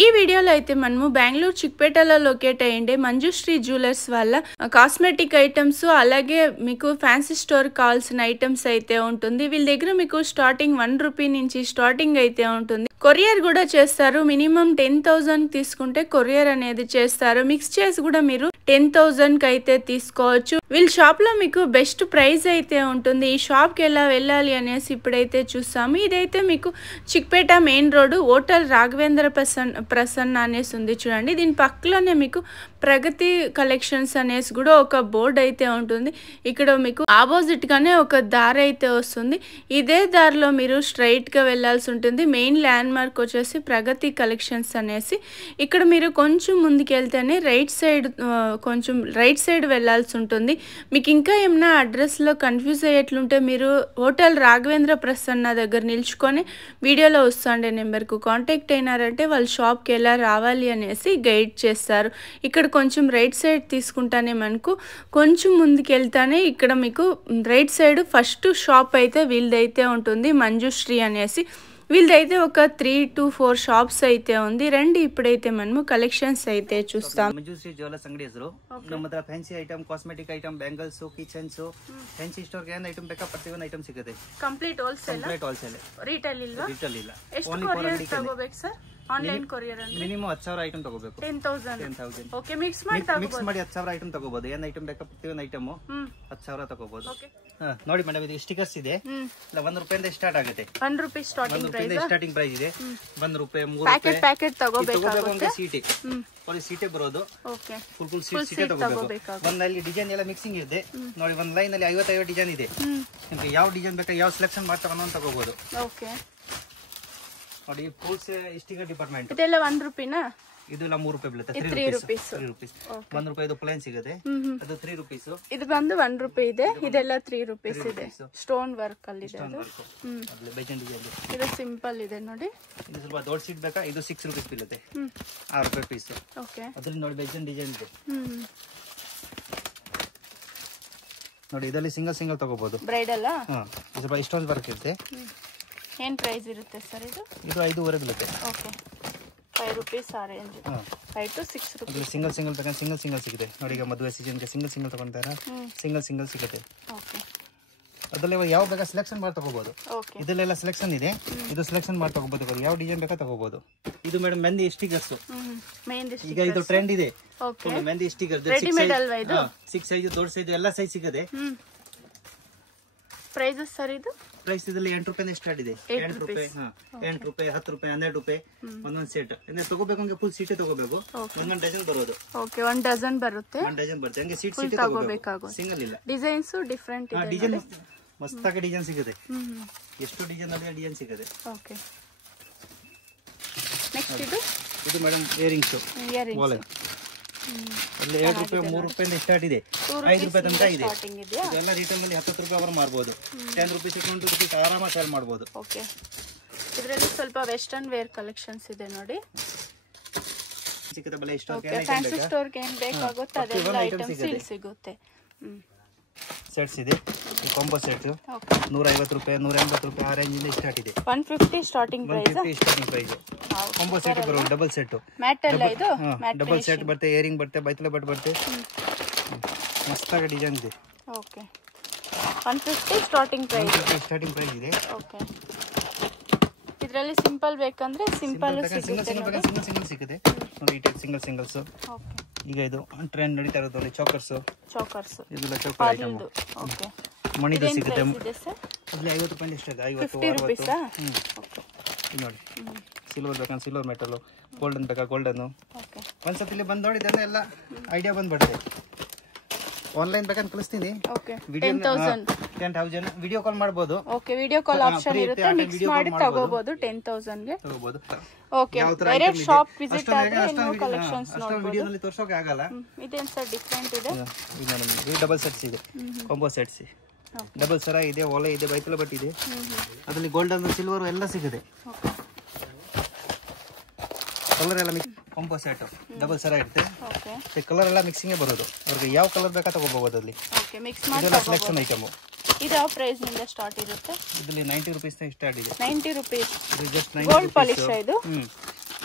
ఈ వీడియోలో అయితే మనము బెంగళూరు చిక్పేటలో లొకేట్ అయ్యిండే మంజుశ్రీ జ్యువెలర్స్ వాళ్ళ కాస్మెటిక్ ఐటమ్స్ అలాగే మీకు ఫ్యాన్సీ స్టోర్ కావాల్సిన ఐటమ్స్ అయితే ఉంటుంది. వీళ్ళ దగ్గర మీకు స్టార్టింగ్ 1 రూపీ నుంచి స్టార్టింగ్ అయితే ఉంటుంది. కొరియర్ కూడా చేస్తారు. మినిమం 10,000 తీసుకుంటే కొరియర్ అనేది చేస్తారు. మిక్స్ చేసి కూడా మీరు 10,000 కి అయితే తీసుకోవచ్చు. వీళ్ళ షాప్ లో మీకు బెస్ట్ ప్రైస్ అయితే ఉంటుంది. ఈ షాప్ కి ఎలా వెళ్ళాలి అనేసి ఇప్పుడైతే చూస్తాము. ఇదైతే మీకు Chickpet main road hotel Raghavendra Prasanna అనేసి ఉంది చూడండి. దీని పక్కలోనే మీకు ప్రగతి కలెక్షన్స్ అనేసి కూడా ఒక బోర్డు అయితే ఉంటుంది. ఇక్కడ మీకు ఆపోజిట్ గానే ఒక దారి అయితే వస్తుంది. ఇదే దారిలో మీరు స్ట్రైట్ గా వెళ్లాల్సి ఉంటుంది. మెయిన్ ల్యాండ్ మార్క్ వచ్చేసి ప్రగతి కలెక్షన్స్ అనేసి. ఇక్కడ మీరు కొంచెం ముందుకు వెళ్తేనే కొంచెం రైట్ సైడ్ వెళ్లాల్సి ఉంటుంది. మీకు ఇంకా ఏమైనా అడ్రస్ లో కన్ఫ్యూజ్ అయ్యేట్లుంటే మీరు హోటల్ రాఘవేంద్ర ప్రసన్న దగ్గర నిల్చుకొని వీడియోలో వస్తుండే నెంబర్ కు కాంటాక్ట్ అయినారంటే వాళ్ళ షాప్ కి ఎలా రావాలి అనేసి గైడ్ చేస్తారు. ఇక్కడ కొంచెం రైట్ సైడ్ తీసుకుంటానే మనకు కొంచెం ముందుకు వెళ్తానే ఇక్కడ మీకు రైట్ సైడ్ ఫస్ట్ షాప్ అయితే వీళ్ళదైతే ఉంటుంది మంజుశ్రీ అనేసి. వీళ్ళదైతే ఒక 3 to 4 షాప్స్ అయితే ఉంది. రండి ఇప్పుడైతే మనము కలెక్షన్స్ అయితే చూస్తాం. ಮಂಜುಶ್ರೀ ಜ್ಯುವೆಲರ್ಸ್ ಅಂಗಡಿ ಹೆಸರು. ನಮ್ಮ ಹತ್ರ fancy item, cosmetic item, bangles, kitchens, fancy store ಗೆ ಏನು ಐಟಮ್ ಬೇಕಾ ಪ್ರತಿಯೊಂದು ಐಟಮ್ ಸಿಗುತ್ತೆ. ಕಂಪ್ಲೀಟ್ ಹೋಲ್ಸೇಲ್ ರಿಟೇಲ್ ಇಲ್ವಾ? ರಿಟೇಲ್ ಇಲ್ಲ. ಎಷ್ಟು ಕೊರಿಯರ್ ತಗೋಬೇಕು ಸರ್? ಆನ್ಲೈನ್ ಕೊರಿಯರ್ ಅಂದ್ರೆ ಮಿನಿಮಮ್ 10,000 ಐಟಮ್ ತಗೋಬೇಕು. 10,000 ಓಕೆ. ಮಿಕ್ಸ್ ಮಾಡಿ 10,000 ಐಟಮ್ ತಗೋಬಹುದು. ಏನ್ ಐಟಮ್ ಬೇಕಾ ಪ್ರತಿಯೊಂದು ಐಟಮ್ 10,000 ತಗೋಬಹುದು. ನೋಡಿ ಮೇಡಮ್, ಇದು ಸ್ಟಿಕರ್ಸ್ ಇದೆ. ಇಲ್ಲ 1 ರೂಪಾಯಿಂದ ಸ್ಟಾರ್ಟ್ ಆಗುತ್ತೆ. 1 ರೂಪಾಯಿ ಸ್ಟಾರ್ಟಿಂಗ್ ಪ್ರೈಸ್ ಇದೆ. 1 ರೂಪಾಯಿ 3 ರೂಪಾಯಿ ಪ್ಯಾಕೆಟ್ ತಗೋಬೇಕಾಗುತ್ತೆ. ಸೀಟೆ ಬರೋದು. ಓಕೆ. ಫುಲ್ ಸೀಟೆ ತಗೋಬೇಕು. ಒಂದಲ್ಲಿ ಡಿಸೈನ್ ಎಲ್ಲ ಮಿಕ್ಸಿಂಗ್ ಇದೆ. ನೋಡಿ ಒಂದ್ ಲೈನ್ ಅಲ್ಲಿ 55 ಡಿಸೈನ್ ಇದೆ. ನಿಮಗೆ ಯಾವ ಡಿಸೈನ್ ಬೇಕಾ, ಯಾವ ಸೆಲೆಕ್ಷನ್ ಮಾಡ್ತಾರೋ ಅಂತ ತಗೋಬಹುದು. ಓಕೆ. ನೋಡಿ ಫುಲ್ ಸ್ಟಿಕರ್ ಡಿಪಾರ್ಟ್ಮೆಂಟ್. ಇದೆಲ್ಲ 1 ರೂಪಾಯಿನಾ? ಇದೆಲ್ಲ 3 ರೂಪಾಯಿ ಬೀಳುತ್ತೆ. 3 ರೂಪೀಸ್. 1 ರೂಪಾಯಿ ಇದು ಪ್ಲೇನ್ ಸಿಗುತ್ತೆ. ಅದು 3 ರೂಪೀಸ್. ಇದು ಬಂದು 1 ರೂಪಾಯಿ ಇದೆ. ಇದೆಲ್ಲ 3 ರೂಪೀಸ್ ಇದೆ. ಸ್ಟೋನ್ ವರ್ಕ್ ಅಲ್ಲಿ ಇದೆ. ಇದು ಸಿಂಪಲ್ ಇದೆ ನೋಡಿ. ಇದು ಸ್ವಲ್ಪ ದೊಡ್ಡ ಸೀಟ್ ಬೇಕಾ, ಇದು 6 ರೂಪೀಸ್ ಬೀಳುತ್ತೆ. 6 ರೂಪಾಯಿ ಪೀಸ್. ಓಕೆ. ಅದ್ರಲ್ಲಿ ನೋಡಿ ಬೆಜನ್ ಡಿಸೈನ್ ಇದೆ. ನೋಡಿ ಇದರಲ್ಲಿ ಸಿಂಗಲ್ ತಗೋಬಹುದು. ಬ್ರೈಡಲ್ ಸ್ವಲ್ಪ ಸ್ಟೋನ್ ವರ್ಕ್ ಇರುತ್ತೆ. ಏನ್ ಪ್ರೈಸ್ ಇರುತ್ತೆ ಸರ್ ಇದು? ಇದು 5.5 ಬೀಳುತ್ತೆ. ಓಕೆ. 5 ರೂಪೀಸ್ ಆ ರೇಂಜ್. 5 to 6 rupees. ಸಿಂಗಲ್ ತಗೊಂಡು ಸಿಂಗಲ್ ಸಿಗುತ್ತೆ. ನೋಡಿ ಈಗ ಮದುವೆ ಸೀಸನ್ಗೆ ಸಿಂಗಲ್ ತಗೊಂತಾರೆ. ಸಿಂಗಲ್ ಸಿಗುತ್ತೆ. ಓಕೆ. ಅದರಲ್ಲಿ ಯಾವ ಬೇಕಾ ಸೆಲೆಕ್ಷನ್ ಮಾಡಿ ತಗೋಬಹುದು. ಓಕೆ. ಇದಲ್ಲೆಲ್ಲ ಸೆಲೆಕ್ಷನ್ ಇದೆ. ಇದು ಸೆಲೆಕ್ಷನ್ ಮಾಡಿ ತಗೋಬಹುದು. ಯಾವ ಡಿಸೈನ್ ಬೇಕಾ ತಗೋಬಹುದು. ಇದು ಮೇಡಮ್ ಮೆಹಂದಿ ಸ್ಟಿಕರ್ಸ್. ಈಗ ಇದು ಟ್ರೆಂಡ್ ಇದೆ. ಓಕೆ. ಮೆಹಂದಿ ಸ್ಟಿಕರ್ ರೆಡಿಮೇಡ್ ಅಲ್ವಾ ಇದು? 6 ಸೈಜ್, ದೊಡ್ಡ ಸೈಜ್ ಎಲ್ಲ ಸೈಜ್ ಸಿಗುತ್ತೆ. ಪ್ರೈಸ್ ಸರ್ ಇದು? ಪ್ರೈಸ್ ಇದರಲ್ಲಿ 8 ರೂಪಾಯಿ ಸ್ಟಾರ್ಟ್ ಇದೆ. 8 ರೂಪಾಯಿ, 8 ರೂಪಾಯಿ, 10 ರೂಪಾಯಿ, 12 ರೂಪಾಯಿ ಒಂದೊಂದು ಸೆಟ್. ಅಂದ್ರೆ ತಗೋಬೇಕು ಅಂದ್ರೆ ಫುಲ್ ಸೀಟೆ ತಗೋಬೇಕು. ಒಂದೊಂದು ಡಜನ್ ಬರೋದು. ಓಕೆ. 1 ಡಜನ್ ಬರುತ್ತೆ. 1 ಡಜನ್ ಬರುತ್ತೆ. ಹಂಗೆ ಸೀಟೆ ತಗೋಬೇಕು. ಸಿಂಗಲ್ ಇಲ್ಲ. ಡಿಸೈನ್ಸ್ ಡಿಫರೆಂಟ್ ಇದೆ. ಡಿಸೈನ್ ಮಸ್ತಾಗಿ ಡಿಸೈನ್ ಸಿಗುತ್ತೆ. ಎಷ್ಟು ಡಿಸೈನ್ ಅಲ್ಲಿ ಡಿಸೈನ್ ಸಿಗುತ್ತೆ. ಓಕೆ. ನೆಕ್ಸ್ಟ್ ಇದು ಮೇಡಮ್ ಇಯರಿಂಗ್ಸ್. ಅಲ್ಲಿ 2 ರೂಪಾಯಿ 3 ರೂಪಾಯಿಂದ ಸ್ಟಾರ್ಟ್ ಇದೆ. 5 ರೂಪಾಯಿ ತನಕ ಇದೆ. ಇದೆಲ್ಲ ರಿಟೇಲ್ ಅಲ್ಲಿ 10 ರೂಪಾಯಿ ಅವರು ಮಾರಬಹುದು. 10 ರೂಪಾಯಿ 20 ರೂಪಾಯಿ ಆರಾಮಾಗಿ ಸೇಲ್ ಮಾಡಬಹುದು. ಓಕೆ. ಇದರಲ್ಲಿ ಸ್ವಲ್ಪ ವೆಸ್ಟರ್ನ್ ವೇರ್ ಕಲೆಕ್ಷನ್ಸ್ ಇದೆ ನೋಡಿ. ಸಿಗುತ್ತೆ ಬಲೆ ಸ್ಟಾಕ್. ಫ್ಯಾನ್ಸಿ ಸ್ಟೋರ್ ಗೆ ಏನು ಬೇಕಾಗುತ್ತೆ ಅದೆಲ್ಲ ಐಟಮ್ಸ್ ಇಲ್ಲಿ ಸಿಗುತ್ತೆ. ಸೆಟ್ಸ್ ಇದೆ. ಈ ಕಾಂಬೋ ಸೆಟ್ 150 ರೂಪಾಯಿ 180 ರೂಪಾಯಿ ಆ ರೇಂಜ್ ಇಂದ ಸ್ಟಾರ್ಟ್ ಇದೆ. 150 ಸ್ಟಾರ್ಟಿಂಗ್ ಪ್ರೈಸ್. ಕಾಂಬೋ ಸೆಟ್ ಬರೋದು. Double set. ಮ್ಯಾಟ್ ಅಲ್ಲ ಇದು? ಡಬಲ್ ಸೆಟ್ ಬರುತ್ತೆ. ಇಯರಿಂಗ್ ಬರುತ್ತೆ, ಬೈತಲೆ ಬಟ್ ಬರುತ್ತೆ. ಮಸ್ತಾಗಿ ಡಿಸೈನ್ ಇದೆ. ಓಕೆ. 150 ಸ್ಟಾರ್ಟಿಂಗ್ ಪ್ರೈಸ್ ಇದೆ. ಓಕೆ. ಇದರಲ್ಲಿ ಸಿಂಪಲ್ ಬೇಕಂದ್ರೆ ಸಿಂಪಲ್ ಸಿಗುತ್ತೆ. ನೋಡಿ ಈ ಟೈಪ್ ಸಿಂಗಲ್ಸ್. ಓಕೆ. ಈಗ ಇದು ಟ್ರೆಂಡ್ ನಡೀತಾ ಇರೋದು ನೋಡಿ ಚೋಕರ್ಸ್. ಇದೆಲ್ಲ ಚೋಕರ್ ಐಟಮ್. ಓಕೆ. ಮಣಿದು ಸಿಗುತ್ತೆ. ಅಲ್ಲಿ 50 ರೂಪಾಯಿ ಎಷ್ಟು ಇದೆ? 50 ರೂಪಾಯಿಸಾ? ಓಕೆ. ನೋಡಿ ಸಿಲ್ವರ್ ಬೇಕಂದ್ರೆ ಸಿಲ್ವರ್ ಮೆಟಲ್, ಗೋಲ್ಡನ್ ಬೇಕಾ ಗೋಲ್ಡನ್. ಓಕೆ. ಒಂದ್ಸತಿ ಇಲ್ಲಿ ಬಂದು ನೋಡಿದ್ರೆ ಎಲ್ಲ ಐಡಿಯಾ ಬಂದ್ಬಿಡುತ್ತೆ. ಆನ್ಲೈನ್ ಬೇಕಂತ ಕಳಿಸ್ತೀನಿ. ಓಕೆ. 10,000 ವಿಡಿಯೋ ಕಾಲ್ ಮಾಡಬಹುದು. ಓಕೆ. ವಿಡಿಯೋ ಕಾಲ್ ಆಪ್ಷನ್ ಇರುತ್ತೆ. ಮಿಕ್ಸ್ ಮಾಡಿ ತಗೋಬಹುದು. 10,000 ಗೆ ತಗೋಬಹುದು. ಓಕೆ. ಡೈರೆಕ್ಟ್ ಶಾಪ್ ವಿಸಿಟ್ ಆದ್ರೆ ಇನ್ನೂ ಕಲೆಕ್ಷನ್ಸ್ ನೋಡಬಹುದು. ವಿಡಿಯೋದಲ್ಲಿ ತೋರಿಸೋಕೆ ಆಗಲ್ಲ. ಇದೇನ್ ಸರ್ ಡಿಫರೆಂಟ್ ಇದೆ? ಇದು ಡಬಲ್ ಸೆಟ್ಸ್ ಇದೆ. Combo sets. ಡಬಲ್ ಸರ ಇದೆ, ಒಲೆ ಇದೆ, ಬೈತಲ ಬಟ್ ಇದೆ. ಅದರಲ್ಲಿ ಗೋಲ್ಡನ್ ಸಿಲ್ವರ್ ಎಲ್ಲ ಸಿಗುತ್ತೆ. ಕಲರ್ ಎಲ್ಲ ಮಿಕ್ಸ್. ಕಾಂಬೋ ಸೆಟ್ ಡಬಲ್ ಸರ ಇರುತ್ತೆ. ಕಲರ್ ಎಲ್ಲ ಮಿಕ್ಸಿಂಗ್ ಬರೋದು. ಅವ್ರಿಗೆ ಯಾವ ಕಲರ್ ಬೇಕಾ ತಗೋಬಹುದು. ಅಲ್ಲಿ ಸೆಲೆಕ್ಷನ್ ಐಟಮ್. ಇದು ಯಾವ ಪ್ರೈಸ್ ನಿಂದ ಸ್ಟಾರ್ಟ್ ಇರುತ್ತೆ? ಇದರಲ್ಲಿ 90 ರೂಪೀಸ್ ಸ್ಟಾರ್ಟ್ ಇದೆ. 90 ರೂಪೀಸ್. ಇದು ಜಸ್ಟ್ 90 ಗೋಲ್ಡ್ ಪಾಲಿಶ್ ಇದು.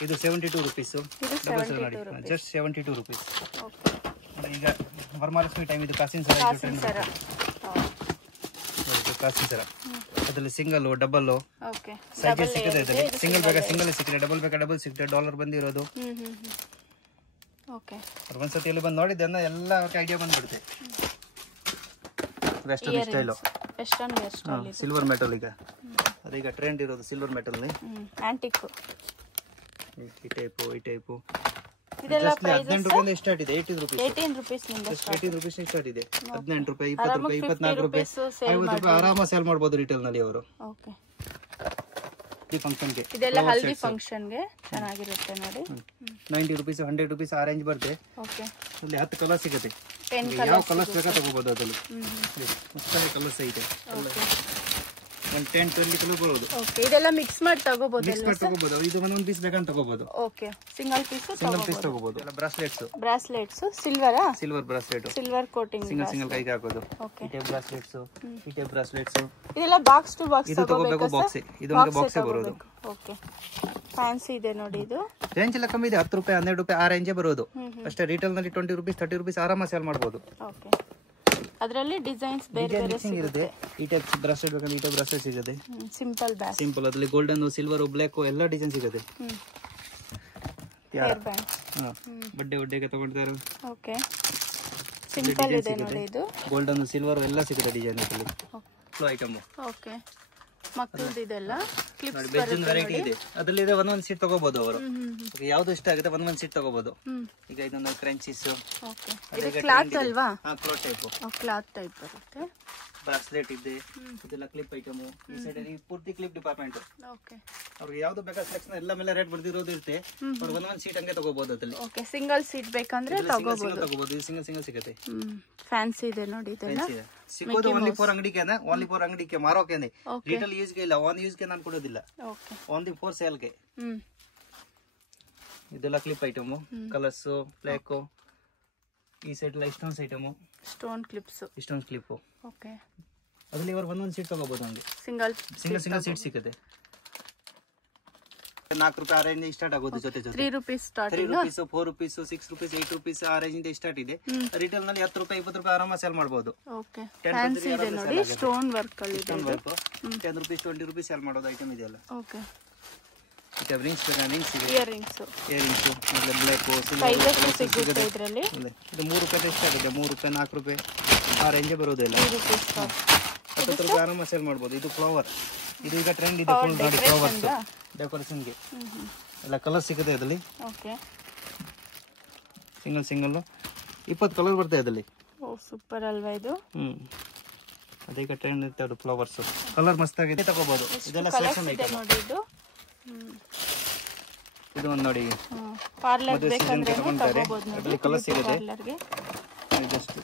ಇದು 72 ರುಪೀಸ್. ಡಬಲ್ ಸರ ನೋಡಿ, ಜಸ್ಟ್ 72 ರುಪೀಸ್. ಈಗ ವರಮಹಾಲಕ್ಷ್ಮಿ ಟೈಮ್ ಇದು ಕಾಸಿನ ಸರ. ಕಾಸಿನ ಸರ ಅದರಲ್ಲಿ ಸಿಂಗಲ್ ಡಬಲ್ ಸೈಜ್ ಸಿಗುತ್ತೆ. ಇದರಲ್ಲಿ ಸಿಂಗಲ್ ಬೇಕಾ ಸಿಂಗಲ್ ಸಿಗುತ್ತೆ, ಡಬಲ್ ಬೇಕಾ ಡಬಲ್ ಸಿಗುತ್ತೆ. ಡಾಲರ್ ಬಂದಿರೋದು. ಒಂದ್ಸತಿ ಎಲ್ಲಿ ಬಂದು ನೋಡಿದ್ದೆ ಅಂದ್ರೆ ಎಲ್ಲ ಐಡಿಯಾ ಬಂದ್ಬಿಡುತ್ತೆ. Western style, silver metal. ಈಗ ಅದೀಗ ಟ್ರೆಂಡ್ ಇರೋದು ಸಿಲ್ವರ್ ಮೆಟಲ್. ಆಂಟಿಕ್ ಈ ಟೈಪು ಇದೆಲ್ಲ 18 ರೂಪಾಯಿಂದ ಸ್ಟಾರ್ಟ್ ಇದೆ. 18 ರೂಪೀಸ್ 18 ರೂಪೀಸ್ ಸ್ಟಾರ್ಟ್ ಇದೆ. 18 ರೂಪಾಯಿ, 20 ರೂಪಾಯಿ, 24 ರೂಪಾಯಿ, 50 ರೂಪಾಯಿ ಆರಾಮ ಸೇಲ್ ಮಾಡಬಹುದು ರಿಟೇಲ್ ನಲ್ಲಿ ಅವರು. ಓಕೆ, ಈ ಫಂಕ್ಷನ್ ಗೆ ಇದೆಲ್ಲ ಹಲ್ದಿ ಫಂಕ್ಷನ್ ಗೆ ಚೆನ್ನಾಗಿರುತ್ತೆ ನೋಡಿ. 90 ರೂಪೀಸ್, 100 ರೂಪೀಸ್ ಆ ರೇಂಜ್ ಬರುತ್ತೆ. ಓಕೆ, ಅಲ್ಲಿ 10 ಕಲರ್ ಸಿಗುತ್ತೆ. ಯಾವ ಕಲರ್ಸ್ ಬೇಕಾ ತಗೋಬಹುದು. ಅದರಲ್ಲಿ ಮಸ್ತಾಗಿ ಕಲರ್ಸ್ ಐತೆ. ಒಂದು 10-20 ಕಲರ್ ಬರೋದು. ಓಕೆ, ಇದೆಲ್ಲ ಮಿಕ್ಸ್ ಮಾಡಿ ತಗೋಬಹುದು. ಇದು ಒಂದೊಂದು ಪೀಸ್ ಬೇಕಂತ ತಗೋಬಹುದು. ಓಕೆ, ಸಿಂಗಲ್ ಪೀಸ್ ತಗೋಬಹುದು. ಎಲ್ಲ bracelets silver bracelet, silver coating, single ಕೈಗೆ ಹಾಕೋದು. ಈ ಟೈಪ್ ಬ್ರಾಸ್ಲೆಟ್ಸ್ ಇದೆಲ್ಲ ಬಾಕ್ಸ್ ಟು ಬಾಕ್ಸ್ ಇದು ತಗೋಬೇಕು. ಬಾಕ್ಸ್ ಇದು ಒಂದು ಬಾಕ್ಸ್ ಬರೋದು. ಓಕೆ, ಫ್ಯಾನ್ಸಿ ಇದೆ ನೋಡಿ. ಇದು ರೇಂಜ್ ಎಲ್ಲ ಕಮ್ಮಿ ಇದೆ. 10 ರೂಪಾಯಿ 12 ರೂಪಾಯಿ ಆ ರೇಂಜೇ ಬರೋದು ಅಷ್ಟೇ. ರಿಟೇಲ್ ನಲ್ಲಿ 20 ರೂಪೀಸ್ 30 ರೂಪೀಸ್ ಆರಾಮ ಸೇಲ್ ಮಾಡಬಹುದು. ಓಕೆ, ಅದರಲ್ಲಿ ಡಿಸೈನ್ಸ್ ಬೇರೆ ಬೇರೆ ಸಿಗುತ್ತೆ. ಈ ಟೈಪ್ ಬ್ರಾಸ್ಲೆಟ್ ಬೇಕಂದ್ರೆ ಈ ಟೈಪ್ ಬ್ರಾಸ್ಲೆಟ್ ಸಿಗುತ್ತೆ. ಸಿಂಪಲ್ ಅದರಲ್ಲಿ ಗೋಲ್ಡನ್, ಸಿಲ್ವರ್, ಬ್ಲಾಕ್ ಎಲ್ಲ ಡಿಸೈನ್ ಸಿಗುತ್ತೆ. ಬಡ್ಡೆಗೆ ತಗೊಂಡಿದ್ದಾರೆ. ಓಕೆ, ಸಿಂಪಲ್ ಇದೆ ನೋಡಿ. ಇದು ಗೋಲ್ಡನ್, ಸಿಲ್ವರ್ ಎಲ್ಲ ಸಿಗುತ್ತೆ ಡಿಸೈನ್ ಇದರಲ್ಲಿ. ಐಟಮ್. ಓಕೆ, ಮಕ್ಕಳದ್ದು ಇದೆಲ್ಲ ಕ್ಲಿಪ್ಸ್ ವೆರೈಟಿ ಇದೆ. ಅದರಲ್ಲಿ ಒಂದೊಂದು ಸೀಟ್ ತಗೋಬಹುದು ಅವರು. ಯಾವ್ದು ಇಷ್ಟ ಆಗುತ್ತೆ ಒಂದೊಂದು ಸೀಟ್ ತಗೋಬಹುದು. ಈಗ ಇದೊಂದು ಕ್ರಂಚೀಸ್. ಓಕೆ, ಇದು ಕ್ಲಾತ್ ಅಲ್ವಾ? ಹಾ, ಕ್ಲಾತ್ ಟೈಪ್ ಬರುತ್ತೆ. ಬ್ರಾಸ್ಲೆಟ್ ಇದೆ. ಇದೆಲ್ಲ ಕ್ಲಿಪ್ ಐಟಮ್. ಈ ಸೈಡ್ ಅಲ್ಲಿ ಪೂರ್ತಿ ಕ್ಲಿಪ್ ಡಿಪಾರ್ಟ್ಮೆಂಟ್. ಓಕೆ, ಅವ್ರಿಗೆ ಯಾವ್ದು ಬೇಕಾ ಸೆಲೆಕ್ಷನ್ ಎಲ್ಲ ಮೇಲೆ ರೇಟ್ ಬರ್ದಿರೋದು ಇರುತ್ತೆ. ಅವ್ರು ಒಂದೊಂದು ಸೀಟ್ ಹಂಗೆ ತಗೋಬಹುದು ಅದರಲ್ಲಿ. ಓಕೆ, ಸಿಂಗಲ್ ಸೀಟ್ ಬೇಕಂದ್ರೆ ತಗೋಬಹುದು. ಇದು ಸಿಂಗಲ್ ಸಿಗುತ್ತೆ. ಫ್ಯಾನ್ಸಿ ಇದೆ ನೋಡಿ. ಇದೆಲ್ಲ ಸಿಗೋದು ಓನ್ಲಿ ಫಾರ್ ಅಂಗಡಿಗೆ, ಓನ್ಲಿ ಫಾರ್ ಅಂಗಡಿಗೆ ಮಾರೋಕೆ. ರಿಟೇಲ್ ಯೂಸ್ ಗೆ ಇಲ್ಲ, ಓನ್ ಯೂಸ್ ಗೆ ನಾನು ಕೊಡೋದಿಲ್ಲ. ಓನ್ಲಿ ಫಾರ್ ಸೇಲ್ ಗೆ. ಇದೆಲ್ಲ ಕ್ಲಿಪ್ ಐಟಮ್. Colours, black. ಈ ಸೈಡ್ ಎಲ್ಲ ಸ್ಟೋನ್ ಕ್ಲಿಪ್. ಓಕೆ, ಅದರಲ್ಲಿ ಇವರು ಒಂದೊಂದು ಸೀಟ್ ತಗೋಬಹುದು. ಹಂಗೆ ಸಿಂಗಲ್ ಸೀಟ್ ಸಿಗುತ್ತೆ. 4 ರೂಪಾಯಿ ಆ ರೇಂಜ್ ಸ್ಟಾರ್ಟ್ ಆಗೋದು. ಜೊತೆ 3 ರೂಪೀಸ್, 4 ರೂಪೀಸ್, 6 ರೂಪೀಸ್, 8 ರೂಪೀಸ್ ಆ ರೇಂಜ್ ಇಂದ ಸ್ಟಾರ್ಟ್ ಇದೆ. ರಿಟೇಲ್ ನಲ್ಲಿ 10 ರೂಪಾಯಿ 20 ರೂಪಾಯಿ ಆರಾಮ ಸೇಲ್ ಮಾಡಬಹುದು. ಓಕೆ, ಫ್ಯಾನ್ಸಿ ಇದೆ ನೋಡಿ. ಸ್ಟೋನ್ ವರ್ಕ್ ಅಲ್ಲಿ ಇದೆ. 10 ರೂಪೀಸ್ 20 ರೂಪೀಸ್ ಸೇಲ್ ಮಾಡೋದು ಐಟಮ್ ಇದೆಯಲ್ಲ. ಓಕೆ, ಇದು ರಿಂಗ್ಸ್ ಬೇಕಾ? ರಿಂಗ್ಸ್ ಇದೆ. ಇಯರಿಂಗ್ಸ್ ಮತ್ತೆ ಬ್ಲಾಕ್, ಸೈಜಸ್ ಸಿಗುತ್ತೆ ಇದರಲ್ಲಿ. ಇದು 3 ರೂಪಾಯಿ ಸ್ಟಾರ್ಟ್ ಇದೆ. 3 ರೂಪಾಯಿ 4 ರೂಪಾಯಿ ಆ ರೇಂಜ್ ಬರೋದಿಲ್ಲ. 10 ರೂಪಾಯಿ ಆರಾಮ ಸೇಲ್ ಮಾಡಬಹುದು. ಇದು ಫ್ಲವರ್. ಇದು ಈಗ ಟ್ರೆಂಡ್ ಇದೆ. ಫುಲ್ ನೋಡಿ ಫ್ಲವರ್ಸ್ ಡೆಕೋರೇಷನ್ ಗೆ ಎಲ್ಲ ಕಲರ್ ಸಿಗುತ್ತೆ ಅದರಲ್ಲಿ. ಓಕೆ, ಸಿಂಗಲ್ 20 ಕಲರ್ ಬರ್ತದೆ ಅದರಲ್ಲಿ. ಓ, ಸೂಪರ್ ಅಲ್ವಾ ಇದು? ಅದೀಗ ಟ್ರೆಂಡ್ ಇರುತ್ತೆ. ಅದು ಫ್ಲವರ್ಸ್ ಕಲರ್ ಮಸ್ತ್ ಆಗಿದೆ, ತಗೋಬಹುದು. ಇದೆಲ್ಲ ಸೆಲೆಕ್ಷನ್ ಐಟಮ್ ನೋಡಿ. ಇದು ಒಂದು ನೋಡಿ, ಪಾರ್ಲರ್ ಬೇಕಂದ್ರೆ ತಗೋಬಹುದು. ಅದರಲ್ಲಿ ಕಲರ್ ಸಿಗುತ್ತೆ. ಜಸ್ಟ್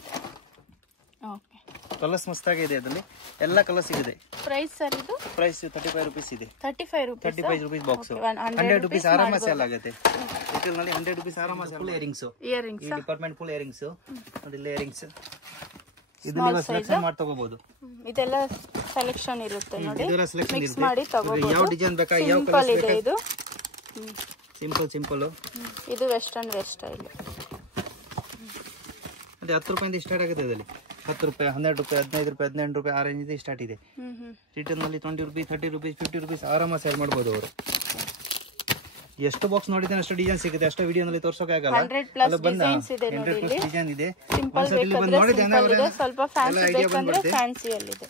ಓಕೆ, ಕಲರ್ಸ್ ಮಸ್ತ್ ಆಗಿದೆ. ಅದರಲ್ಲಿ ಎಲ್ಲ ಕಲರ್ ಸಿಗುತ್ತೆ. ಪ್ರೈಸ್ ಸರ್ ಇದು? ಪ್ರೈಸ್ 35 ರೂಪೀಸ್ ಇದೆ. 35 ರೂಪೀಸ್ ಬಾಕ್ಸ್. 100 ರೂಪೀಸ್ ಆರಾಮ ಸೇಲ್ ಆಗುತ್ತೆ. ರಿಟೇಲ್ ನಲ್ಲಿ 100 ರೂಪೀಸ್ ಆರಾಮ ಸೇಲ್. ಇಯರಿಂಗ್ಸ್ ಈ ಡಿಪಾರ್ಟ್ಮೆಂಟ್ ಫುಲ್ ಇಯರಿಂಗ್ಸ್. ಅದೆಲ್ಲ ಇಯರಿಂಗ್ಸ್ ಇದನ್ನ ಸೆಲೆಕ್ಷನ್ ಮಾಡಿ ತಗೋಬಹುದು. ಇದೆಲ್ಲ ಸೆಲೆಕ್ಷನ್ ಇರುತ್ತೆ ನೋಡಿ. ಮಿಕ್ಸ್ ಮಾಡಿ ತಗೋಬಹುದು. ಯಾವ ಡಿಸೈನ್ ಬೇಕಾ, ಯಾವ ಕಲರ್ ಬೇಕಾ. ಇದು ಸಿಂಪಲ್. ಇದು ವೆಸ್ಟರ್ನ್ ವೇರ್ ಸ್ಟೈಲ್. ಅದೇ 10 ರೂಪಾಯಿಂದ ಸ್ಟಾರ್ಟ್ ಆಗುತ್ತೆ. ಅದರಲ್ಲಿ 10 ರೂಪಾಯಿ, 12 ರೂಪಾಯಿ, 15 ರೂಪಾಯಿ, 18 ರೂಪಾಯಿ ಆ ರೇಂಜ್ ಇದೆ ಸ್ಟಾರ್ಟ್ ಇದೆ. ರಿಟೇಲ್ ನಲ್ಲಿ 20 ರೂಪೀಸ್, 30 ರೂಪೀಸ್, 50 ರೂಪೀಸ್ ಆರಾಮ ಸೇಲ್ ಮಾಡಬಹುದು ಅವರು. ಎಷ್ಟು ಬಾಕ್ಸ್ ನೋಡಿದ್ರೆ ಅಷ್ಟು ಡಿಸೈನ್ ಸಿಗುತ್ತೆ. ಅಷ್ಟು ವಿಡಿಯೋ ನಲ್ಲಿ ತೋರ್ಸೋಕೆ ಆಗಲ್ಲ. 100+ ಡಿಸೈನ್ಸ್ ಇದೆ ನೋಡಿ. ಇಲ್ಲಿ ಡಿಸೈನ್ ಇದೆ. ಸಿಂಪಲ್ ಬೇಕಂದ್ರೆ ಸ್ವಲ್ಪ ಫ್ಯಾನ್ಸಿ ಬೇಕಂದ್ರೆ ಫ್ಯಾನ್ಸಿ ಅಲ್ಲಿ ಇದೆ.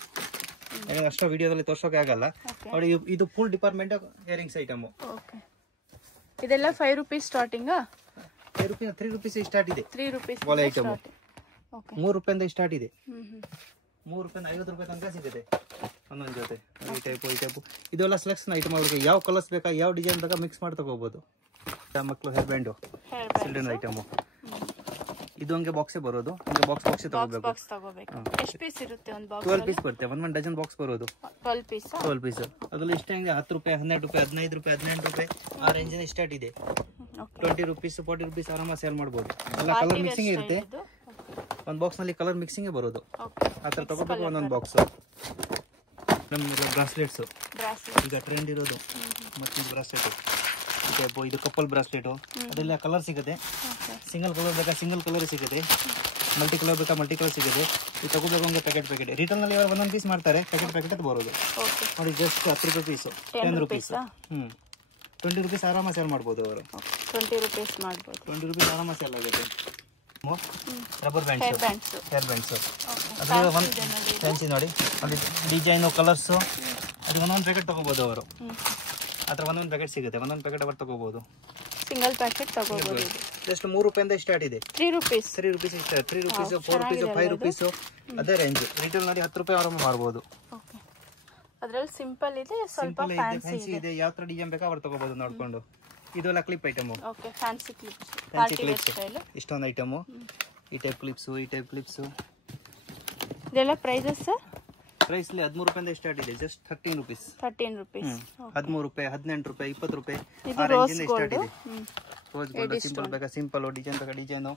ಅಷ್ಟು ವಿಡಿಯೋದಲ್ಲಿ ತೋರ್ಸೋಕೆ ಆಗಲ್ಲ ನೋಡಿ. ಇದು full department earrings item. Okay, ಇದೆಲ್ಲ 5 ರೂಪೀಸ್ ಸ್ಟಾರ್ಟಿಂಗ್. 3 ರೂಪೀಸ್ ಸ್ಟಾರ್ಟ್ ಇದೆ. 3 ರೂಪೀಸ್ ವಾಲೆ ಐಟಮ್. 3 ರೂಪಾಯಿಂದ ಸ್ಟಾರ್ಟ್ ಇದೆ. 3 ರೂಪಾಯಿಂದ 50 ರೂಪಾಯಿ ತನಕ ಸಿಗುತ್ತೆ ಒಂದೊಂದು ಜೊತೆ. ಈ ಟೈಪ್ ಇದೆಲ್ಲ ಸೆಲೆಕ್ಷನ್ ಐಟಮ್. ಅವ್ರಿಗೆ ಯಾವ ಕಲರ್ಸ್ ಬೇಕಾ, ಯಾವ ಡಿಸೈನ್ ಬೇಕಾ ಮಿಕ್ಸ್ ಮಾಡಿ ತಗೋಬಹುದು. ಮಕ್ಕಳು ಹೇರ್ ಬ್ಯಾಂಡ್ ಚಿಲ್ಡ್ರನ್ ಐಟಮ್. ಇದು ಹಂಗೆ ಬಾಕ್ಸೇ ಬರೋದು. ಹಂಗೆ ಬಾಕ್ಸ್ ತಗೋಬೇಕು. ಎಷ್ಟು ಪೀಸ್ ಇರುತ್ತೆ ಒಂದು ಬಾಕ್ಸ್? 12 ಪೀಸ್ ಬರುತ್ತೆ. ಒಂದು ಡಜನ್ ಬಾಕ್ಸ್ ಬರೋದು. 12 ಪೀಸ್. ಅದರಲ್ಲಿ ಇಷ್ಟ ಹಂಗೆ 10 ರೂಪಾಯಿ, 12 ರೂಪಾಯಿ, 15 ರೂಪಾಯಿ, 18 ರೂಪಾಯಿ ಆ ರೇಂಜ್ ಸ್ಟಾರ್ಟ್ ಇದೆ. 20 ರೂಪೀಸ್, 40 ರೂಪೀಸ್ ಆರಾಮ ಸೇಲ್ ಮಾಡಬಹುದು. ಎಲ್ಲ ಕಲರ್ ಮಿಕ್ಸಿಂಗ್ ಇರುತ್ತೆ. ಒಂದು ಬಾಕ್ಸ್ ನಲ್ಲಿ ಕಲರ್ ಮಿಕ್ಸಿಂಗ್ ಬರೋದು. ಆ ತರ ತಗೋಬೇಕು ಒಂದೊಂದು ಬಾಕ್ಸ್. ಬ್ರಾಸ್ಲೆಟ್ಸ್ ಈಗ ಟ್ರೆಂಡ್ ಇರೋದು. ಮತ್ತೆ ಬ್ರಾಸ್ಲೆಟ್ ಈ ಟೈಪ್ ಇದು ಕಪ್ಪಲ್ ಬ್ರಾಸ್ಲೆಟ್ ಅದೆಲ್ಲ ಕಲರ್ ಸಿಗುತ್ತೆ ಸಿಂಗಲ್ ಕಲರ್ ಬೇಕಾ ಸಿಂಗಲ್ ಕಲರ್ ಸಿಗುತ್ತೆ ಮಲ್ಟಿ ಕಲರ್ ಬೇಕಾ ಮಲ್ಟಿ ಕಲರ್ ಸಿಗುತ್ತೆ ಇದು ತಗೋಬೇಕು ಹಂಗೆ ಪ್ಯಾಕೆಟ್ ರಿಟೇಲ್ ನಲ್ಲಿ ಇವಾಗ ಒಂದೊಂದು ಪೀಸ್ ಮಾಡ್ತಾರೆ ಪ್ಯಾಕೆಟ್ ಅದು ಬರೋದು ನೋಡಿ ಜಸ್ಟ್ 10 ರೂಪಾಯಿ ಪೀಸು 10 ರೂಪೀಸ್ 20 ರೂಪೀಸ್ ಆರಾಮ ಸೇಲ್ ಮಾಡ್ಬೋದು ಅವರು 20 ರೂಪೀಸ್ ಮಾಡ್ಬೋದು 20 ರೂಪೀಸ್ ಆರಾಮ ಸೇಲ್ ಆಗುತ್ತೆ ರಬ್ಬರ್ ಬ್ಯಾಂಡ್ಸ್ ಹೇರ್ ಬ್ಯಾಂಡ್ಸ್ ಅದ್ರಲ್ಲಿ ಒಂದು ಫ್ಯಾನ್ಸಿ ನೋಡಿ ಅಲ್ಲಿ ಡಿಸೈನು ಕಲರ್ಸು ಅದು ಒಂದೊಂದು ಪ್ಯಾಕೆಟ್ ತಗೋಬೋದು ಅವರು ಆ ಥರ ಒಂದೊಂದು ಪ್ಯಾಕೆಟ್ ಸಿಗುತ್ತೆ ಒಂದೊಂದು ಪ್ಯಾಕೆಟ್ ಅವರು ತಗೋಬೋದು ಸಿಂಗಲ್ ಪ್ಯಾಕೆಟ್ ತಗೋಬೋದು ಜಸ್ಟ್ 3 ರೂಪಾಯಿಂದ ಸ್ಟಾರ್ಟ್ ಇದೆ 3 rupees start 3 rupees 4 rupees 5 rupees ಅದೇ ರೇಂಜ್ ರಿಟೇಲ್ ನಲ್ಲಿ 10 ರೂಪಾಯಿ ಆರಾಮ ಮಾಡ್ಬೋದು ಅದ್ರಲ್ಲಿ ಸಿಂಪಲ್ ಇದೆ ಸ್ವಲ್ಪ ಫ್ಯಾನ್ಸಿ ಇದೆ ಯಾವ ತರ ಡಿಸೈನ್ ಬೇಕಾ ಅವರು ತಗೋಬಹುದು ನೋಡ್ಕೊಂಡು ಇದೆಲ್ಲ clip item okay fancy clips ಇಷ್ಟೊಂದು ಐಟಮ್ ಈ ಟೈಪ್ ಕ್ಲಿಪ್ಸ್ ಇದೆಲ್ಲ ಪ್ರೈಸಸ್ ಪ್ರೈಸ್ 13 ರೂಪಾಯಿಂದ ಸ್ಟಾರ್ಟ್ ಇದೆ ಜಸ್ಟ್ 13 ರೂಪೀಸ್ 13 ರೂಪಾಯಿ 18 ರೂಪಾಯಿ 20 ರೂಪಾಯಿ ಆ ರೇಂಜ್ ಇಂದ ಸ್ಟಾರ್ಟ್ ಇದೆ ರೋಸ್ ಗೋಲ್ಡ್ ಸಿಂಪಲ್ ಬೇಕಾ ಸಿಂಪಲ್ ಡಿಸೈನ್ ಬೇಕಾ ಡಿಸೈನ್